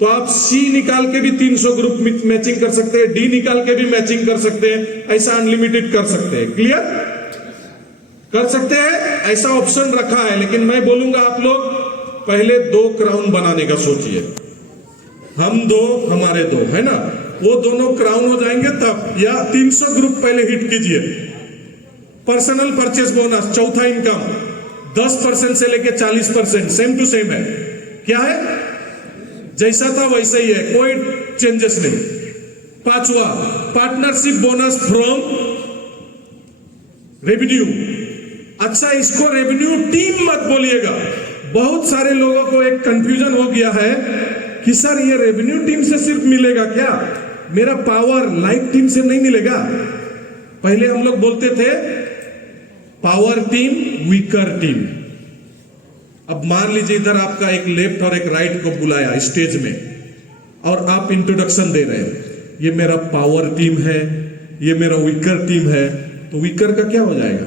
तो आप C निकाल के भी 300 ग्रुप मैचिंग कर सकते हैं, D निकाल के भी मैचिंग कर सकते हैं, ऐसा अनलिमिटेड कर सकते हैं। क्लियर? कर सकते हैं, ऐसा ऑप्शन रखा है। लेकिन मैं बोलूंगा आप लोग पहले 2 क्राउन बनाने का सोचिए। हम 2 हमारे 2 है ना, वो दोनों क्राउन हो जाएंगे तब, या 300 ग्रुप पहले हिट कीजिए। पर्सनल परचेस बोनस, चौथा इनकम 10% से लेके 40%, सेम टू सेम है। क्या है? जैसा था वैसा ही है, कोई चेंजेस नहीं। 5वां पार्टनरशिप बोनस फ्रॉम रेवेन्यू। अच्छा, इसको रेवेन्यू टीम मत बोलिएगा। बहुत सारे लोगों को एक कंफ्यूजन हो गया है कि सर ये रेवेन्यू टीम से सिर्फ मिलेगा क्या, मेरा पावर लाइफ टीम से नहीं मिलेगा? पहले हम लोग बोलते थे पावर टीम, वीकर टीम। अब मान लीजिए इधर आपका एक लेफ्ट और एक राइट को बुलाया स्टेज में और आप इंट्रोडक्शन दे रहे हैं, ये मेरा पावर टीम है, ये मेरा वीकर टीम है। तो वीकर का क्या हो जाएगा?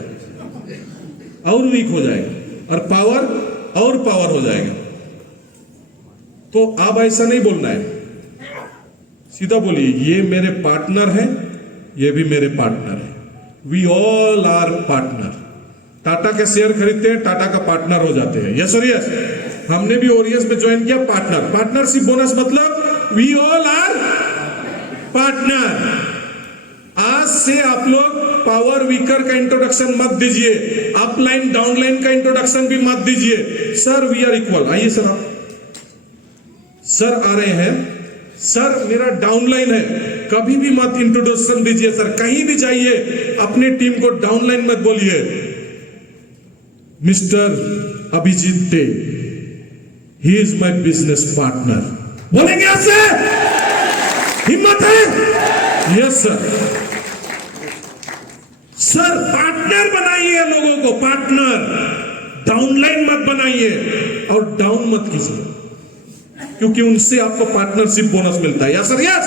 और वीक हो जाएगा, और पावर और पावर हो जाएगा। तो अब ऐसा नहीं बोलना है, सीधा बोलिए ये मेरे पार्टनर है, ये भी मेरे पार्टनर है, we all are partner. Tata के शेयर खरीदते हैं, टाटा का पार्टनर हो जाते हैं। यस और यस, हमने भी ओरियस में ज्वाइन किया पार्टनर। पार्टनरशिप बोनस मतलब वी ऑल आर पार्टनर। आज से आप लोग पावर वीकर का इंट्रोडक्शन मत दीजिए, अपलाइन डाउनलाइन का इंट्रोडक्शन भी मत दीजिए। सर वी आर इक्वल, आइए सर आप। सर आ रहे हैं, सर मेरा डाउनलाइन है, कभी भी मत इंट्रोडक्शन दीजिए सर। कहीं भी जाइए अपने टीम को डाउनलाइन मत बोलिए। Mister Abhijit Dey, he is my business partner, बोलेंगे आपसे? हिम्मत है? Yes sir. सर पार्टनर बनाइए लोगों को, पार्टनर, डाउनलाइन मत बनाइए और डाउन मत कीजिए, क्योंकि उनसे आपको पार्टनरशिप बोनस मिलता है। या सर यस।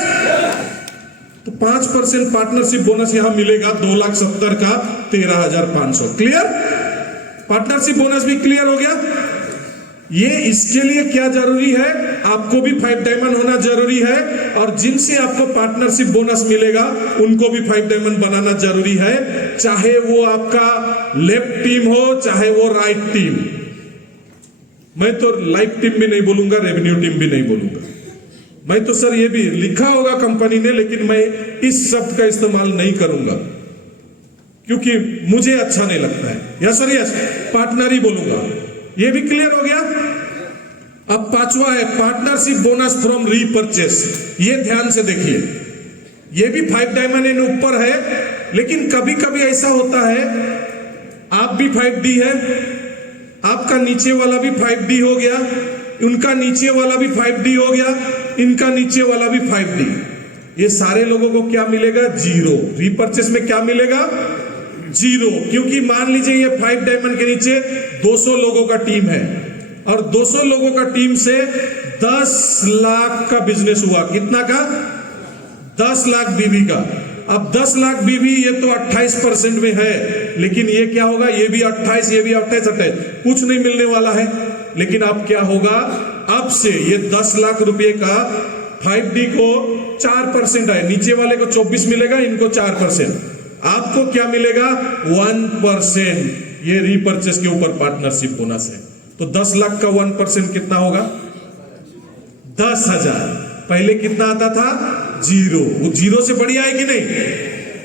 तो 5% पार्टनरशिप बोनस यहां मिलेगा 2,70,000 का 13,500। क्लियर? पार्टनरशिप बोनस भी क्लियर हो गया। ये इसके लिए क्या जरूरी है, आपको भी 5 डायमंड होना जरूरी है, और जिनसे आपको पार्टनरशिप बोनस मिलेगा उनको भी 5 डायमंड बनाना जरूरी है, चाहे वो आपका लेफ्ट टीम हो चाहे वो राइट टीम। मैं तो लाइफ टीम भी नहीं बोलूंगा, रेवेन्यू टीम भी नहीं बोलूंगा। मैं तो सर ये भी लिखा होगा कंपनी ने, लेकिन मैं इस शब्द का इस्तेमाल नहीं करूंगा क्योंकि मुझे अच्छा नहीं लगता है। यस सर यस, पार्टनर ही बोलूंगा। ये भी क्लियर हो गया। अब 5वां है पार्टनरशिप बोनस फ्रॉम रीपरचेस। ये ध्यान से देखिए, ये भी 5 डायमंड इन ऊपर है, लेकिन कभी कभी ऐसा होता है आप भी 5D है, आपका नीचे वाला भी 5D हो गया, उनका नीचे वाला भी 5D हो गया, इनका नीचे वाला भी 5D। ये सारे लोगों को क्या मिलेगा? 0। रीपरचेस में क्या मिलेगा? 0, क्योंकि मान लीजिए ये 5 डायमंड के नीचे 200 लोगों का टीम है और 200 लोगों का टीम से 10 लाख का बिजनेस हुआ। कितना का? 10 लाख बीवी का। अब 10 लाख बीवी ये तो 28% में है, लेकिन ये क्या होगा? ये भी 28, ये भी 28, कुछ नहीं मिलने वाला है। लेकिन अब क्या होगा? अब से ये 10 लाख रुपए का 5D को 4% है, नीचे वाले को 24 मिलेगा, इनको 4%, आपको क्या मिलेगा? 1%। ये रीपरचेस के ऊपर पार्टनरशिप बोनस है। तो 10 लाख का 1% कितना होगा? 10,000। पहले कितना आता था? 0। वो 0 से बढ़िया है कि नहीं?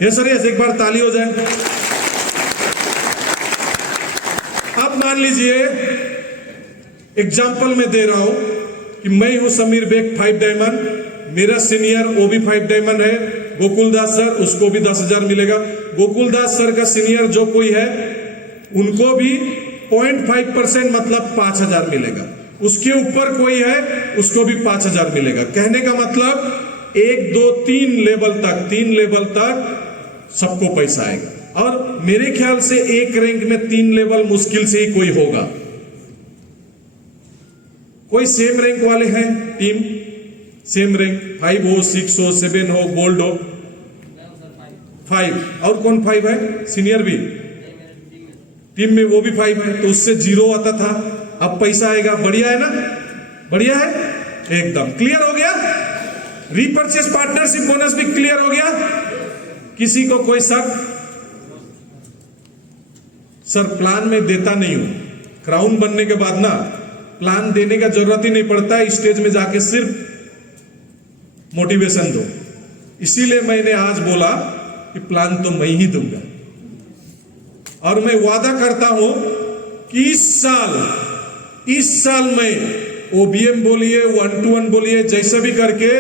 ये सर यस, एक बार ताली हो जाए। अब मान लीजिए एग्जाम्पल में दे रहा हूं कि मैं हूं समीर बेग 5 डायमंड, मेरा सीनियर वो भी 5 डायमंड है, गोकुलदास सर, उसको भी 10,000 मिलेगा। गोकुलदास सर का सीनियर जो कोई है उनको भी 0.5% मतलब 5,000 मिलेगा। उसके ऊपर कोई है उसको भी 5,000 मिलेगा। कहने का मतलब 1 2 3 लेवल तक, 3 लेवल तक सबको पैसा आएगा। और मेरे ख्याल से एक रैंक में 3 लेवल मुश्किल से ही कोई होगा। कोई सेम रैंक वाले हैं टीम? सेम रैंक 5 हो, 6 हो, 7 हो, गोल्ड हो? 5। और कौन 5 है? सीनियर भी टीम में, वो भी 5 है। तो उससे 0 आता था, अब पैसा आएगा। बढ़िया है ना? बढ़िया है, एकदम क्लियर हो गया। रीपरचेस पार्टनरशिप बोनस भी क्लियर हो गया। किसी को कोई शक? सर प्लान में देता नहीं हूं, क्राउन बनने के बाद ना प्लान देने का जरूरत ही नहीं पड़ता है, स्टेज में जाके सिर्फ मोटिवेशन दो। इसीलिए मैंने आज बोला कि प्लान तो मैं ही दूंगा, और मैं वादा करता हूं कि इस साल मैं OBM बोलिए, 1-to-1 बोलिए, जैसा भी करके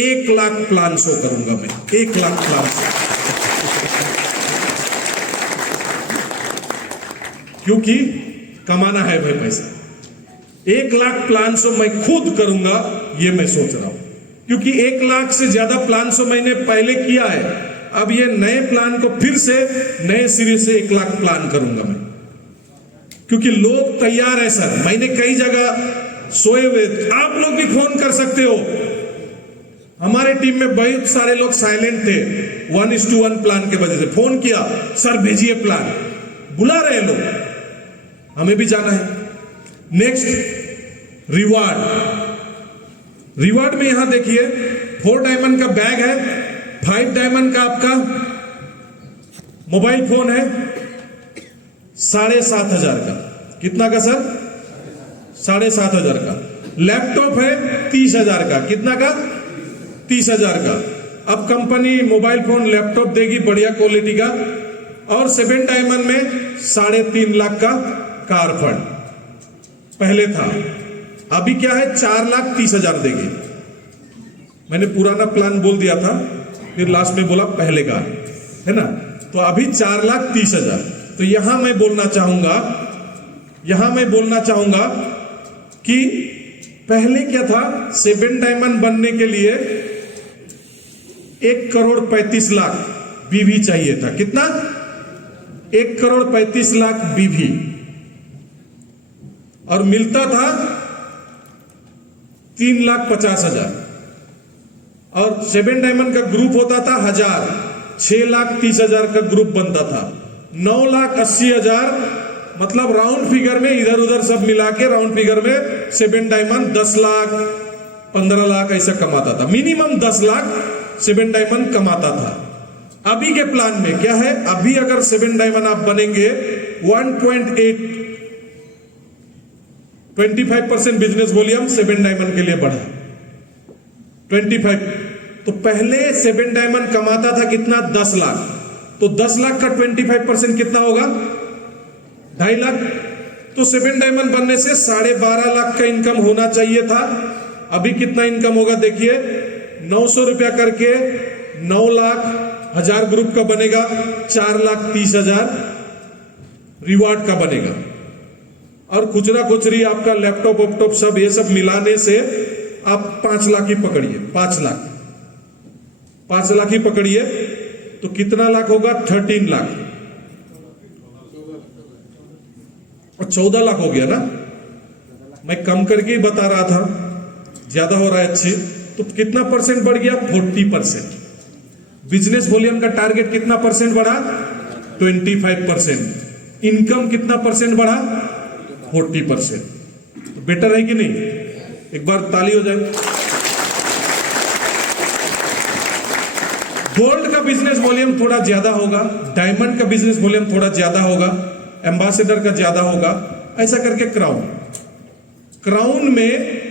1 लाख प्लान शो करूंगा। मैं 1 लाख प्लान शो, क्योंकि कमाना है भाई पैसा। 1 लाख प्लान शो मैं खुद करूंगा, ये मैं सोच रहा हूं, क्योंकि 1 लाख से ज्यादा प्लान शो मैंने पहले किया है। अब ये नए प्लान को फिर से नए सिरे से 1 लाख प्लान करूंगा मैं, क्योंकि लोग तैयार है सर। मैंने कई जगह सोए हुए, आप लोग भी फोन कर सकते हो। हमारे टीम में बहुत सारे लोग साइलेंट थे 1:1 प्लान के वजह से। फोन किया, सर भेजिए प्लान, बुला रहे लोग, हमें भी जाना है। नेक्स्ट रिवार्ड में यहां देखिए 4 डायमंड का बैग है, 5 डायमंड का आपका मोबाइल फोन है 7,500 का। कितना का सर? 7,500 का। लैपटॉप है 30,000 का। कितना का? 30,000 का। अब कंपनी मोबाइल फोन लैपटॉप देगी बढ़िया क्वालिटी का, और 7 डायमंड में 3.5 लाख का कार फंड पहले था। अभी क्या है, 4,30,000 देगी। मैंने पुराना प्लान बोल दिया था, फिर लास्ट में बोला पहले का, है ना। तो अभी 4,30,000। तो यहां मैं बोलना चाहूंगा कि पहले क्या था, 7 डायमंड बनने के लिए 1,35,00,000 बीवी चाहिए था। कितना? 1,35,00,000 बीवी, और मिलता था 3,50,000। और 7 डायमंड का ग्रुप होता था 1000, 6,30,000 का ग्रुप बनता था। 9,80,000 मतलब राउंड फिगर में इधर उधर सब मिला के राउंड फिगर में 7 डायमंड 10 लाख 15 लाख ऐसा कमाता था। मिनिमम 10 लाख 7 डायमंड कमाता था। अभी के प्लान में क्या है, अभी अगर 7 डायमंड आप बनेंगे 1.8 25% बिजनेस वॉल्यूम 7 डायमंड के लिए बढ़ा 25। तो पहले 7 डायमंड कमाता था कितना, 10 लाख। तो 10 लाख का 25% कितना होगा, 2.5 लाख। तो 7 डायमंड बनने से 12.5 लाख का इनकम होना चाहिए था। अभी कितना इनकम होगा देखिए, 900 रुपया करके 9 लाख, 1000 ग्रुप का बनेगा 4,30,000 रिवार्ड का बनेगा। और खुचरा खुचरी आपका लैपटॉप वैपटॉप सब ये सब मिलाने से आप 5 लाख ही पकड़िए, 5 लाख ही पकड़िए। तो कितना लाख होगा, 13 लाख, और 14 लाख हो गया ना। मैं कम करके ही बता रहा था, ज्यादा हो रहा है अच्छी। तो कितना परसेंट बढ़ गया, 40%। बिजनेस वॉल्यूम का टारगेट कितना परसेंट बढ़ा, 25%। इनकम कितना परसेंट बढ़ा, 40%। तो बेटर है कि नहीं? एक बार ताली हो जाए। गोल्ड का बिजनेस वॉल्यूम थोड़ा ज्यादा होगा, डायमंड का बिजनेस वॉल्यूम थोड़ा ज्यादा होगा, एम्बेसडर का ज्यादा होगा, ऐसा करके क्राउन में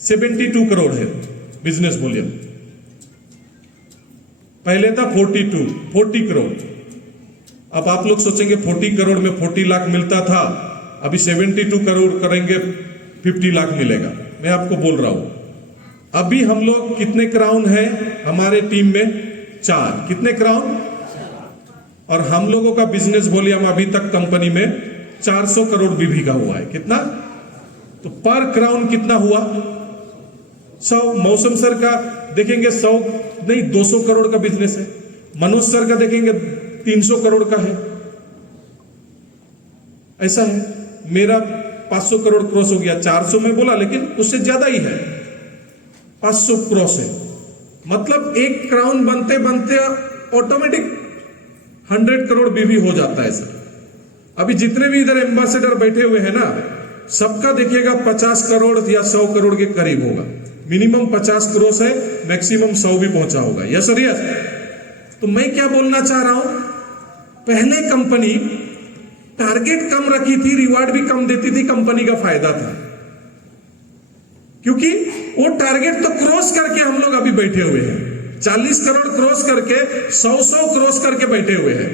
72 करोड़ है बिजनेस वॉल्यूम। पहले था 40 करोड़। अब आप लोग सोचेंगे 40 करोड़ में 40 लाख मिलता था, अभी 72 करोड़ करेंगे 50 लाख मिलेगा। मैं आपको बोल रहा हूं, अभी हम लोग कितने क्राउन हैं हमारे टीम में, 4। कितने क्राउन? और हम लोगों का बिजनेस वॉल्यूम अभी तक कंपनी में 400 करोड़ बीवी का हुआ है। कितना? तो पर क्राउन कितना हुआ, 100। मौसम सर का देखेंगे 100 नहीं 200 करोड़ का बिजनेस है। मनोज सर का देखेंगे 300 करोड़ का है। ऐसा है, मेरा 500 करोड़ क्रॉस हो गया, 400 में बोला लेकिन उससे ज्यादा ही है, 500 क्रॉस है। मतलब एक क्राउन बनते बनते ऑटोमेटिक 100 करोड़ बीवी हो जाता है सर। अभी जितने भी इधर एम्बेसडर बैठे हुए हैं ना, सबका देखिएगा 50 करोड़ या 100 करोड़ के करीब होगा। मिनिमम 50 क्रॉस है, मैक्सिमम 100 भी पहुंचा होगा। Yes sir, yes. तो मैं क्या बोलना चाह रहा हूं, पहले कंपनी टारगेट कम रखी थी, रिवार्ड भी कम देती थी, कंपनी का फायदा था, क्योंकि वो टारगेट तो क्रॉस करके हम लोग अभी बैठे हुए हैं। 40 करोड़ क्रॉस करके 100 क्रॉस करके बैठे हुए हैं।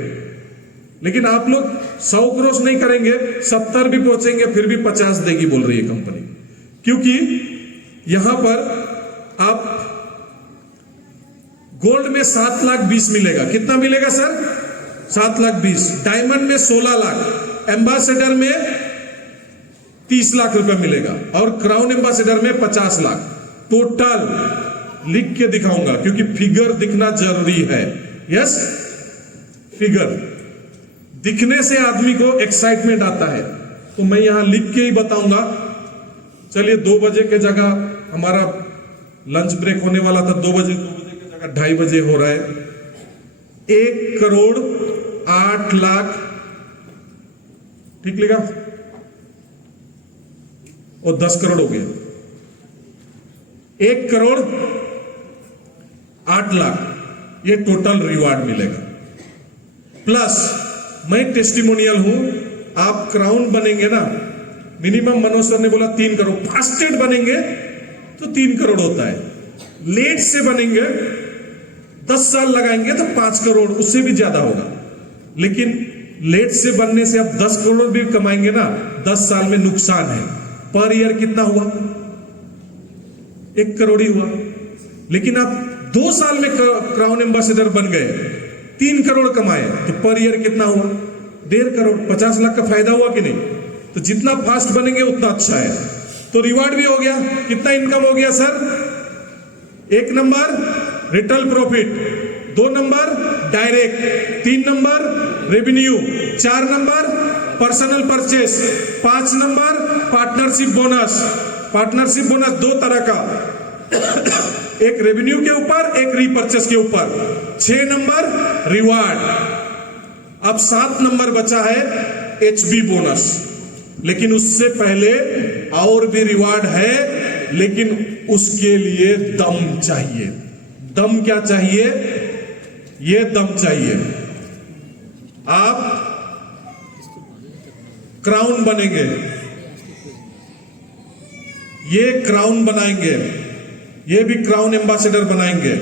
लेकिन आप लोग 100 क्रॉस नहीं करेंगे, 70 भी पहुंचेंगे, फिर भी 50 देगी बोल रही है कंपनी। क्योंकि यहां पर आप गोल्ड में 7,20,000 मिलेगा। कितना मिलेगा सर? 7,20,000। डायमंड में 16 लाख, एम्बेसडर में 30 लाख रुपए मिलेगा, और क्राउन एम्बेसडर में 50 लाख। टोटल लिख के दिखाऊंगा क्योंकि फिगर दिखना जरूरी है। यस, फिगर दिखने से आदमी को एक्साइटमेंट आता है, तो मैं यहां लिख के ही बताऊंगा। चलिए, 2 बजे के जगह हमारा लंच ब्रेक होने वाला था, 2 बजे की जगह 2:30 बजे हो रहा है। 1,08,00,000 ठीक लिखा, और 10 करोड़ हो गया। 1,08,00,000 ये टोटल रिवार्ड मिलेगा। प्लस मैं टेस्टिमोनियल हूं, आप क्राउन बनेंगे ना, मिनिमम मनोज सर ने बोला 3 करोड़, फास्टेड बनेंगे तो 3 करोड़ होता है। लेट से बनेंगे 10 साल लगाएंगे तो 5 करोड़, उससे भी ज्यादा होगा। लेकिन लेट से बनने से आप 10 करोड़ भी कमाएंगे ना, 10 साल में नुकसान है। पर ईयर कितना हुआ? 1 करोड़ ही हुआ। लेकिन आप 2 साल में क्राउन एम्बेसडर बन गए, 3 करोड़ कमाए, तो पर ईयर कितना हुआ? 1.5 करोड़, 50 लाख का फायदा हुआ कि नहीं? तो जितना फास्ट बनेंगे उतना अच्छा है। तो रिवार्ड भी हो गया। कितना इनकम हो गया sir? 1 number retail profit, 2 number direct, 3 number revenue, 4 number personal purchase, 5 number partnership bonus. Partnership bonus 2 तरह का, एक रेवेन्यू के ऊपर, एक रीपर्चेस के ऊपर। 6 नंबर रिवार्ड। अब 7 नंबर बचा है एचबी बोनस। लेकिन उससे पहले और भी रिवार्ड है, लेकिन उसके लिए दम चाहिए। दम क्या चाहिए? ये दम चाहिए। आप क्राउन बनेंगे, ये क्राउन बनाएंगे, ये भी क्राउन एम्बेसडर बनाएंगे।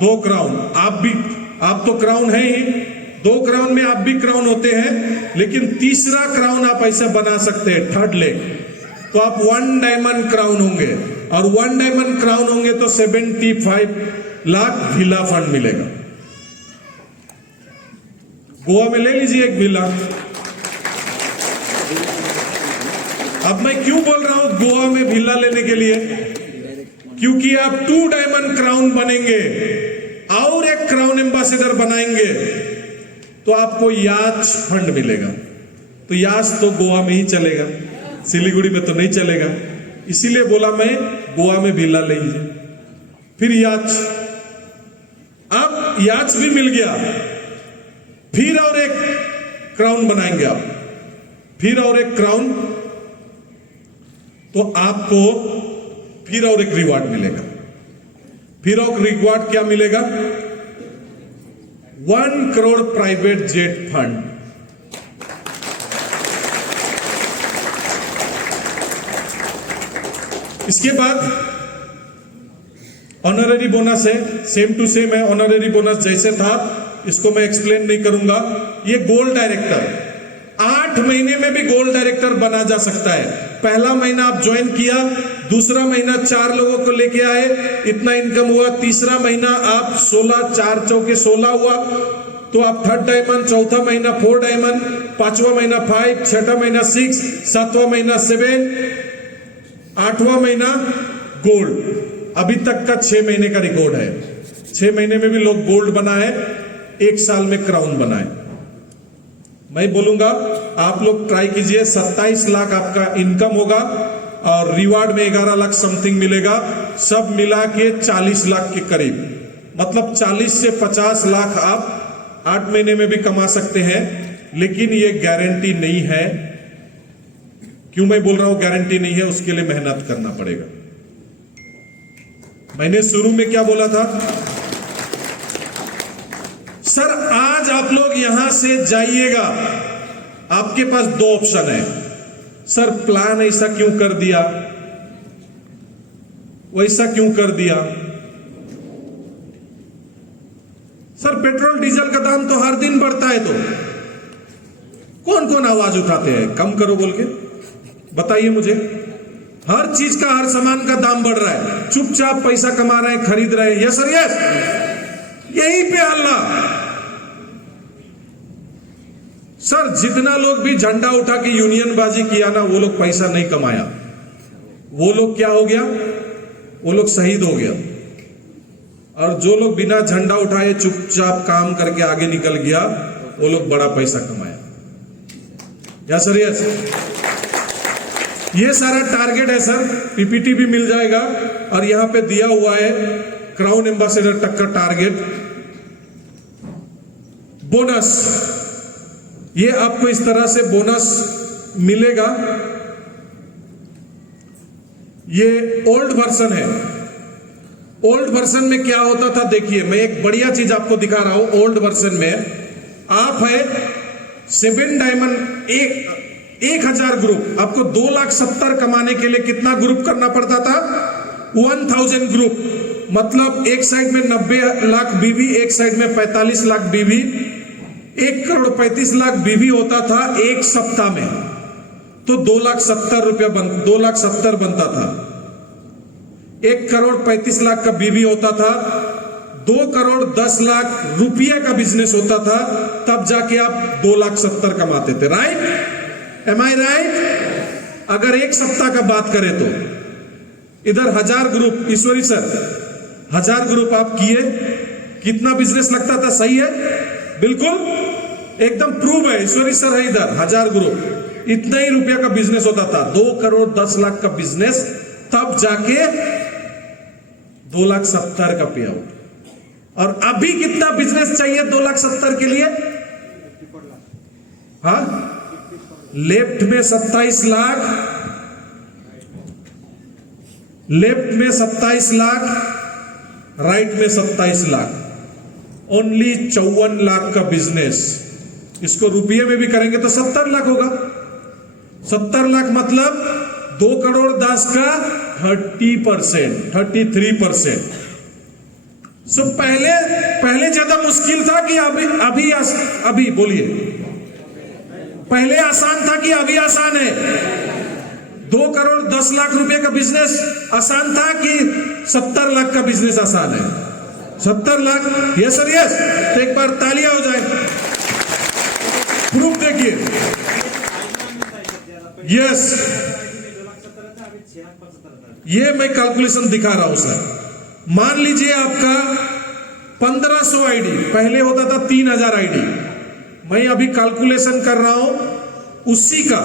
2 क्राउन, आप तो क्राउन है ही, 2 क्राउन में आप भी क्राउन होते हैं, लेकिन तीसरा क्राउन आप ऐसा बना सकते हैं, 3rd लेग। तो आप 1 डायमंड क्राउन होंगे, और 1 डायमंड क्राउन होंगे तो 75 लाख विला फंड मिलेगा। गोवा में ले लीजिए एक विला। अब मैं क्यों बोल रहा हूं गोवा में विला लेने के लिए? क्योंकि आप 2 डायमंड क्राउन बनेंगे और एक क्राउन एम्बेसडर बनाएंगे तो आपको याच फंड मिलेगा। तो याच तो गोवा में ही चलेगा, सिलीगुड़ी में तो नहीं चलेगा। इसीलिए बोला मैं गोवा में विला ले लीजिए, फिर याच। अब याच भी मिल गया, फिर और एक क्राउन बनाएंगे आप, फिर और एक क्राउन, तो आपको फिर और एक रिवार्ड मिलेगा। फिर और रिवार्ड क्या मिलेगा? 1 करोड़ प्राइवेट जेट फंड। इसके बाद ऑनररी बोनस है, सेम टू सेम है। ऑनररी बोनस जैसे था, इसको मैं एक्सप्लेन नहीं करूंगा। ये गोल्ड डायरेक्टर, 8 महीने में भी गोल्ड डायरेक्टर बना जा सकता है। पहला महीना आप ज्वाइन किया, दूसरा महीना 4 लोगों को लेके आए, इतना इनकम हुआ। तीसरा महीना आप 16, 4 चौके 16 हुआ, तो आप 3rd डायमंड, चौथा महीना 4 डायमंड, 5वां महीना 5, 6वां महीना 6, 7वां महीना 7, 8वां महीना गोल्ड। अभी तक का 6 महीने का रिकॉर्ड है। 6 महीने में भी लोग गोल्ड बना है, 1 साल में क्राउन बना है। मैं बोलूंगा आप लोग ट्राई कीजिए। 27 लाख आपका इनकम होगा और रिवार्ड में 11 लाख समथिंग मिलेगा। सब मिला के 40 लाख के करीब, मतलब 40 से 50 लाख आप 8 महीने में भी कमा सकते हैं। लेकिन ये गारंटी नहीं है। क्यों मैं बोल रहा हूं गारंटी नहीं है? उसके लिए मेहनत करना पड़ेगा। मैंने शुरू में क्या बोला था? सर आज आप लोग यहां से जाइएगा, आपके पास 2 ऑप्शन है। सर प्लान ऐसा क्यों कर दिया, वैसा क्यों कर दिया? सर पेट्रोल डीजल का दाम तो हर दिन बढ़ता है, तो कौन कौन आवाज उठाते हैं कम करो बोल के? बताइए मुझे। हर चीज का, हर सामान का दाम बढ़ रहा है, चुपचाप पैसा कमा रहे हैं, खरीद रहे हैं। यस सर यस, यहीं पे हल्ला। सर जितना लोग भी झंडा उठा के यूनियन बाजी किया ना, वो लोग पैसा नहीं कमाया। वो लोग क्या हो गया? वो लोग शहीद हो गया। और जो लोग बिना झंडा उठाए चुपचाप काम करके आगे निकल गया, वो लोग बड़ा पैसा कमाया। यस सर यस, ये सारा टारगेट है सर, पीपीटी भी मिल जाएगा और यहां पे दिया हुआ है क्राउन एम्बेसडर तक का टारगेट। बोनस, ये आपको इस तरह से बोनस मिलेगा। ये ओल्ड वर्जन है। ओल्ड वर्जन में क्या होता था देखिए, मैं एक बढ़िया चीज आपको दिखा रहा हूं। ओल्ड वर्जन में आप है 7 डायमंड, 1000 ग्रुप, आपको 2,70,000 कमाने के लिए कितना ग्रुप करना पड़ता था? 1000 ग्रुप, मतलब एक साइड में 90 लाख बीवी, एक साइड में 45 लाख बीवी, 1 करोड़ 35 लाख बीवी होता था एक सप्ताह में, तो 2,70,000 बनता था। 1 करोड़ 35 लाख का बीवी होता था, 2 करोड़ 10 लाख रुपया का बिजनेस होता था, तब जाके आप 2,70,000 कमाते थे। राइट? एम आई राइट? अगर एक सप्ताह का बात करें तो इधर 1000 ग्रुप, ईश्वरी सर 1000 ग्रुप आप किए, कितना बिजनेस लगता था? सही है? बिल्कुल एकदम प्रूव है, ईश्वरी सर है इधर। 1000 ग्रुप इतना ही रुपया का बिजनेस होता था, 2 करोड़ 10 लाख का बिजनेस, तब जाके 2,70,000 का पे आउट। और अभी कितना बिजनेस चाहिए 2,70,000 के लिए? हाँ, लेफ्ट में 27 लाख, लेफ्ट में 27 लाख, राइट में 27 लाख, ओनली 54 लाख का बिजनेस। इसको रुपये में भी करेंगे तो 70 लाख होगा। 70 लाख मतलब 2 करोड़ 10 का 30%, 33%। सो पहले ज्यादा मुश्किल था कि अभी बोलिए, पहले आसान था कि अभी आसान है? 2 करोड़ 10 लाख रुपए का बिजनेस आसान था कि 70 लाख का बिजनेस आसान है? 70 लाख। यस सर यस, तो एक बार तालियां हो जाए। प्रूफ देखिए। यस, ये मैं कैलकुलेशन दिखा रहा हूं सर। मान लीजिए आपका 1500 आईडी, पहले होता था 3000 आईडी, मैं अभी कैलकुलेशन कर रहा हूं उसी का।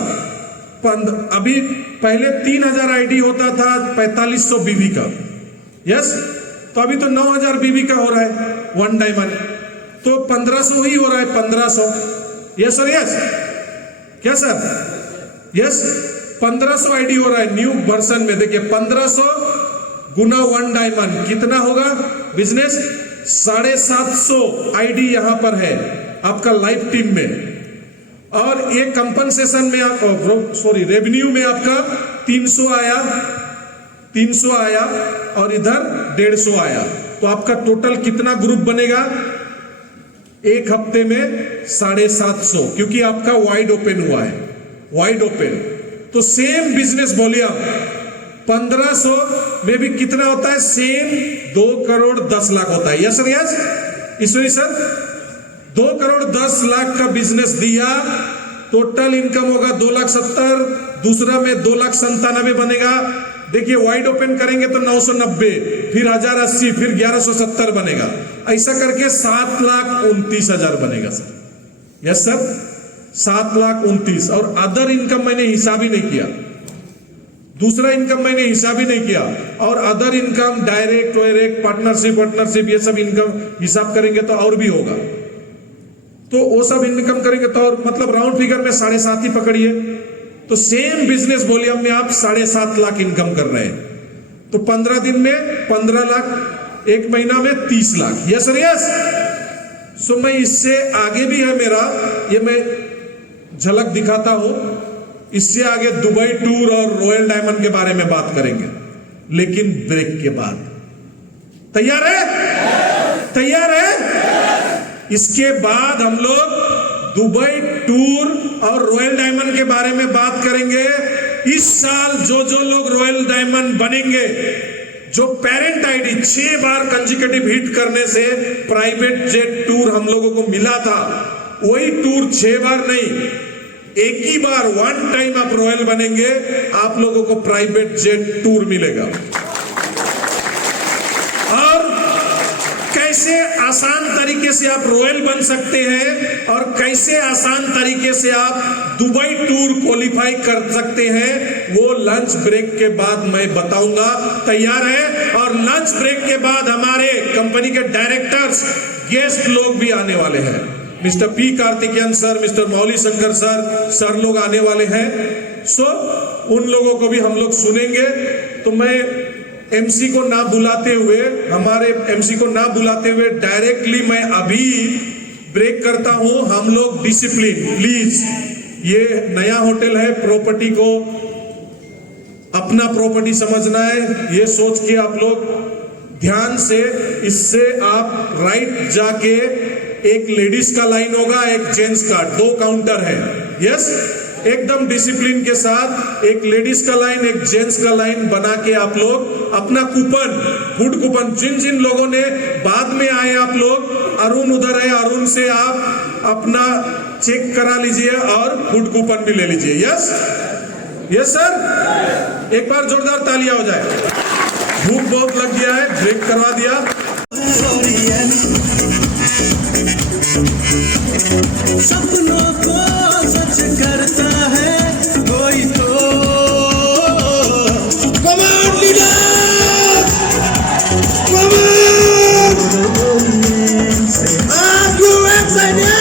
अभी पहले 3000 आईडी होता था 4500 बीवी का। यस, तो अभी तो 9000 बीवी का हो रहा है 1 डायमंड, तो 1500 ही हो रहा है, 1500। यस सर यस, क्या सर? यस, 1500 आईडी हो रहा है न्यू वर्जन में। देखिए 1500 गुना 1 डायमंड कितना होगा बिजनेस? 750 आईडी यहां पर है आपका लाइव टीम में। और ये कंपनसेशन में आप रेवेन्यू में आपका 300 आया और इधर 150 आया, तो आपका टोटल कितना ग्रुप बनेगा एक हफ्ते में? 750, क्योंकि आपका वाइड ओपन हुआ है, वाइड ओपन। तो सेम बिजनेस वॉल्यूम 1500 में भी कितना होता है? सेम 2 करोड़ 10 लाख होता है। यस सर यस, ईश्वरी सर 2 करोड़ 10 लाख का बिजनेस दिया, टोटल इनकम होगा 2,70,000, दूसरा में 2,97,000 बनेगा। देखिए वाइड ओपन करेंगे तो 990, फिर 1080, फिर 1170 बनेगा। ऐसा करके 7,29,000 बनेगा सर। Yes sir, 7,29,000। और अदर इनकम मैंने हिसाब ही नहीं किया, दूसरा इनकम मैंने हिसाब ही नहीं किया। और अदर इनकम डायरेक्ट वायरेक्ट पार्टनरशिप ये सब इनकम हिसाब करेंगे तो और भी होगा। तो वो सब इनकम करेंगे तो और मतलब राउंड फिगर में 7.5 ही पकड़िए, तो सेम बिजनेस वॉल्यूम में आप 7.5 लाख इनकम कर रहे हैं। तो 15 दिन में 15 लाख, एक महीना में 30 lakh. Yes sir yes. So मैं इससे आगे भी है मेरा, ये मैं झलक दिखाता हूं। इससे आगे दुबई टूर और रॉयल डायमंड के बारे में बात करेंगे, लेकिन ब्रेक के बाद। तैयार है? तैयार है? इसके बाद हम लोग दुबई टूर और रॉयल डायमंड के बारे में बात करेंगे। इस साल जो लोग रॉयल डायमंड बनेंगे, जो पेरेंट आईडी 6 बार कंसेक्यूटिव हिट करने से प्राइवेट जेट टूर हम लोगों को मिला था, वही टूर 6 बार नहीं, एक ही बार 1 टाइम आप रॉयल बनेंगे, आप लोगों को प्राइवेट जेट टूर मिलेगा। और कैसे आसान तरीके से आप रॉयल बन सकते हैं और कैसे आसान तरीके से आप दुबई टूर क्वालिफाई कर सकते हैं, वो लंच ब्रेक के बाद मैं बताऊंगा। तैयार है? और लंच ब्रेक के बाद हमारे कंपनी के डायरेक्टर्स, गेस्ट लोग भी आने वाले हैं। Mister P Karthikeyan sir, mister Mouli Shankar sir लोग आने वाले हैं। सो उन लोगों को भी हम लोग सुनेंगे। तो मैं एमसी को ना बुलाते हुए, हमारे एमसी को ना बुलाते हुए डायरेक्टली मैं अभी ब्रेक करता हूं। हम लोग डिसिप्लिन प्लीज, ये नया होटल है, प्रॉपर्टी को अपना प्रॉपर्टी समझना है, ये सोच के आप लोग ध्यान से, इससे आप राइट जाके एक लेडीज का लाइन होगा, एक जेंट्स का, 2 काउंटर है। यस, एकदम डिसिप्लिन के साथ एक लेडीज का लाइन, एक जेंट्स का लाइन बना के आप लोग अपना कूपन, फूड कूपन, जिन जिन लोगों ने बाद में आए आप लोग, अरुण उधर है, अरुण से आप अपना चेक करा लीजिए और फूड कूपन भी ले लीजिए। यस यस सर, एक बार जोरदार तालियां हो जाए। भूख बहुत लग गया है, ब्रेक करवा दिया। सपनों को सच करता है कोई तो। Come on, leaders! Come on! Are you excited?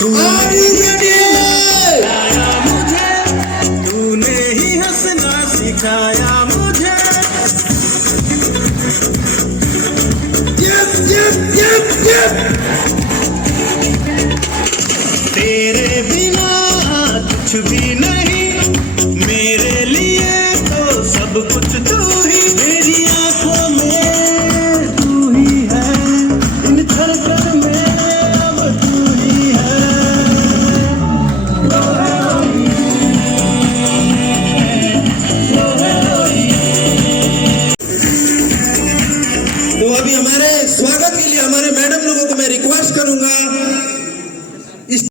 Are you ready? तूने ही हंसना सिखाया मुझे। Yes, yes, yes, yes! तेरे बिना कुछ भी नहीं।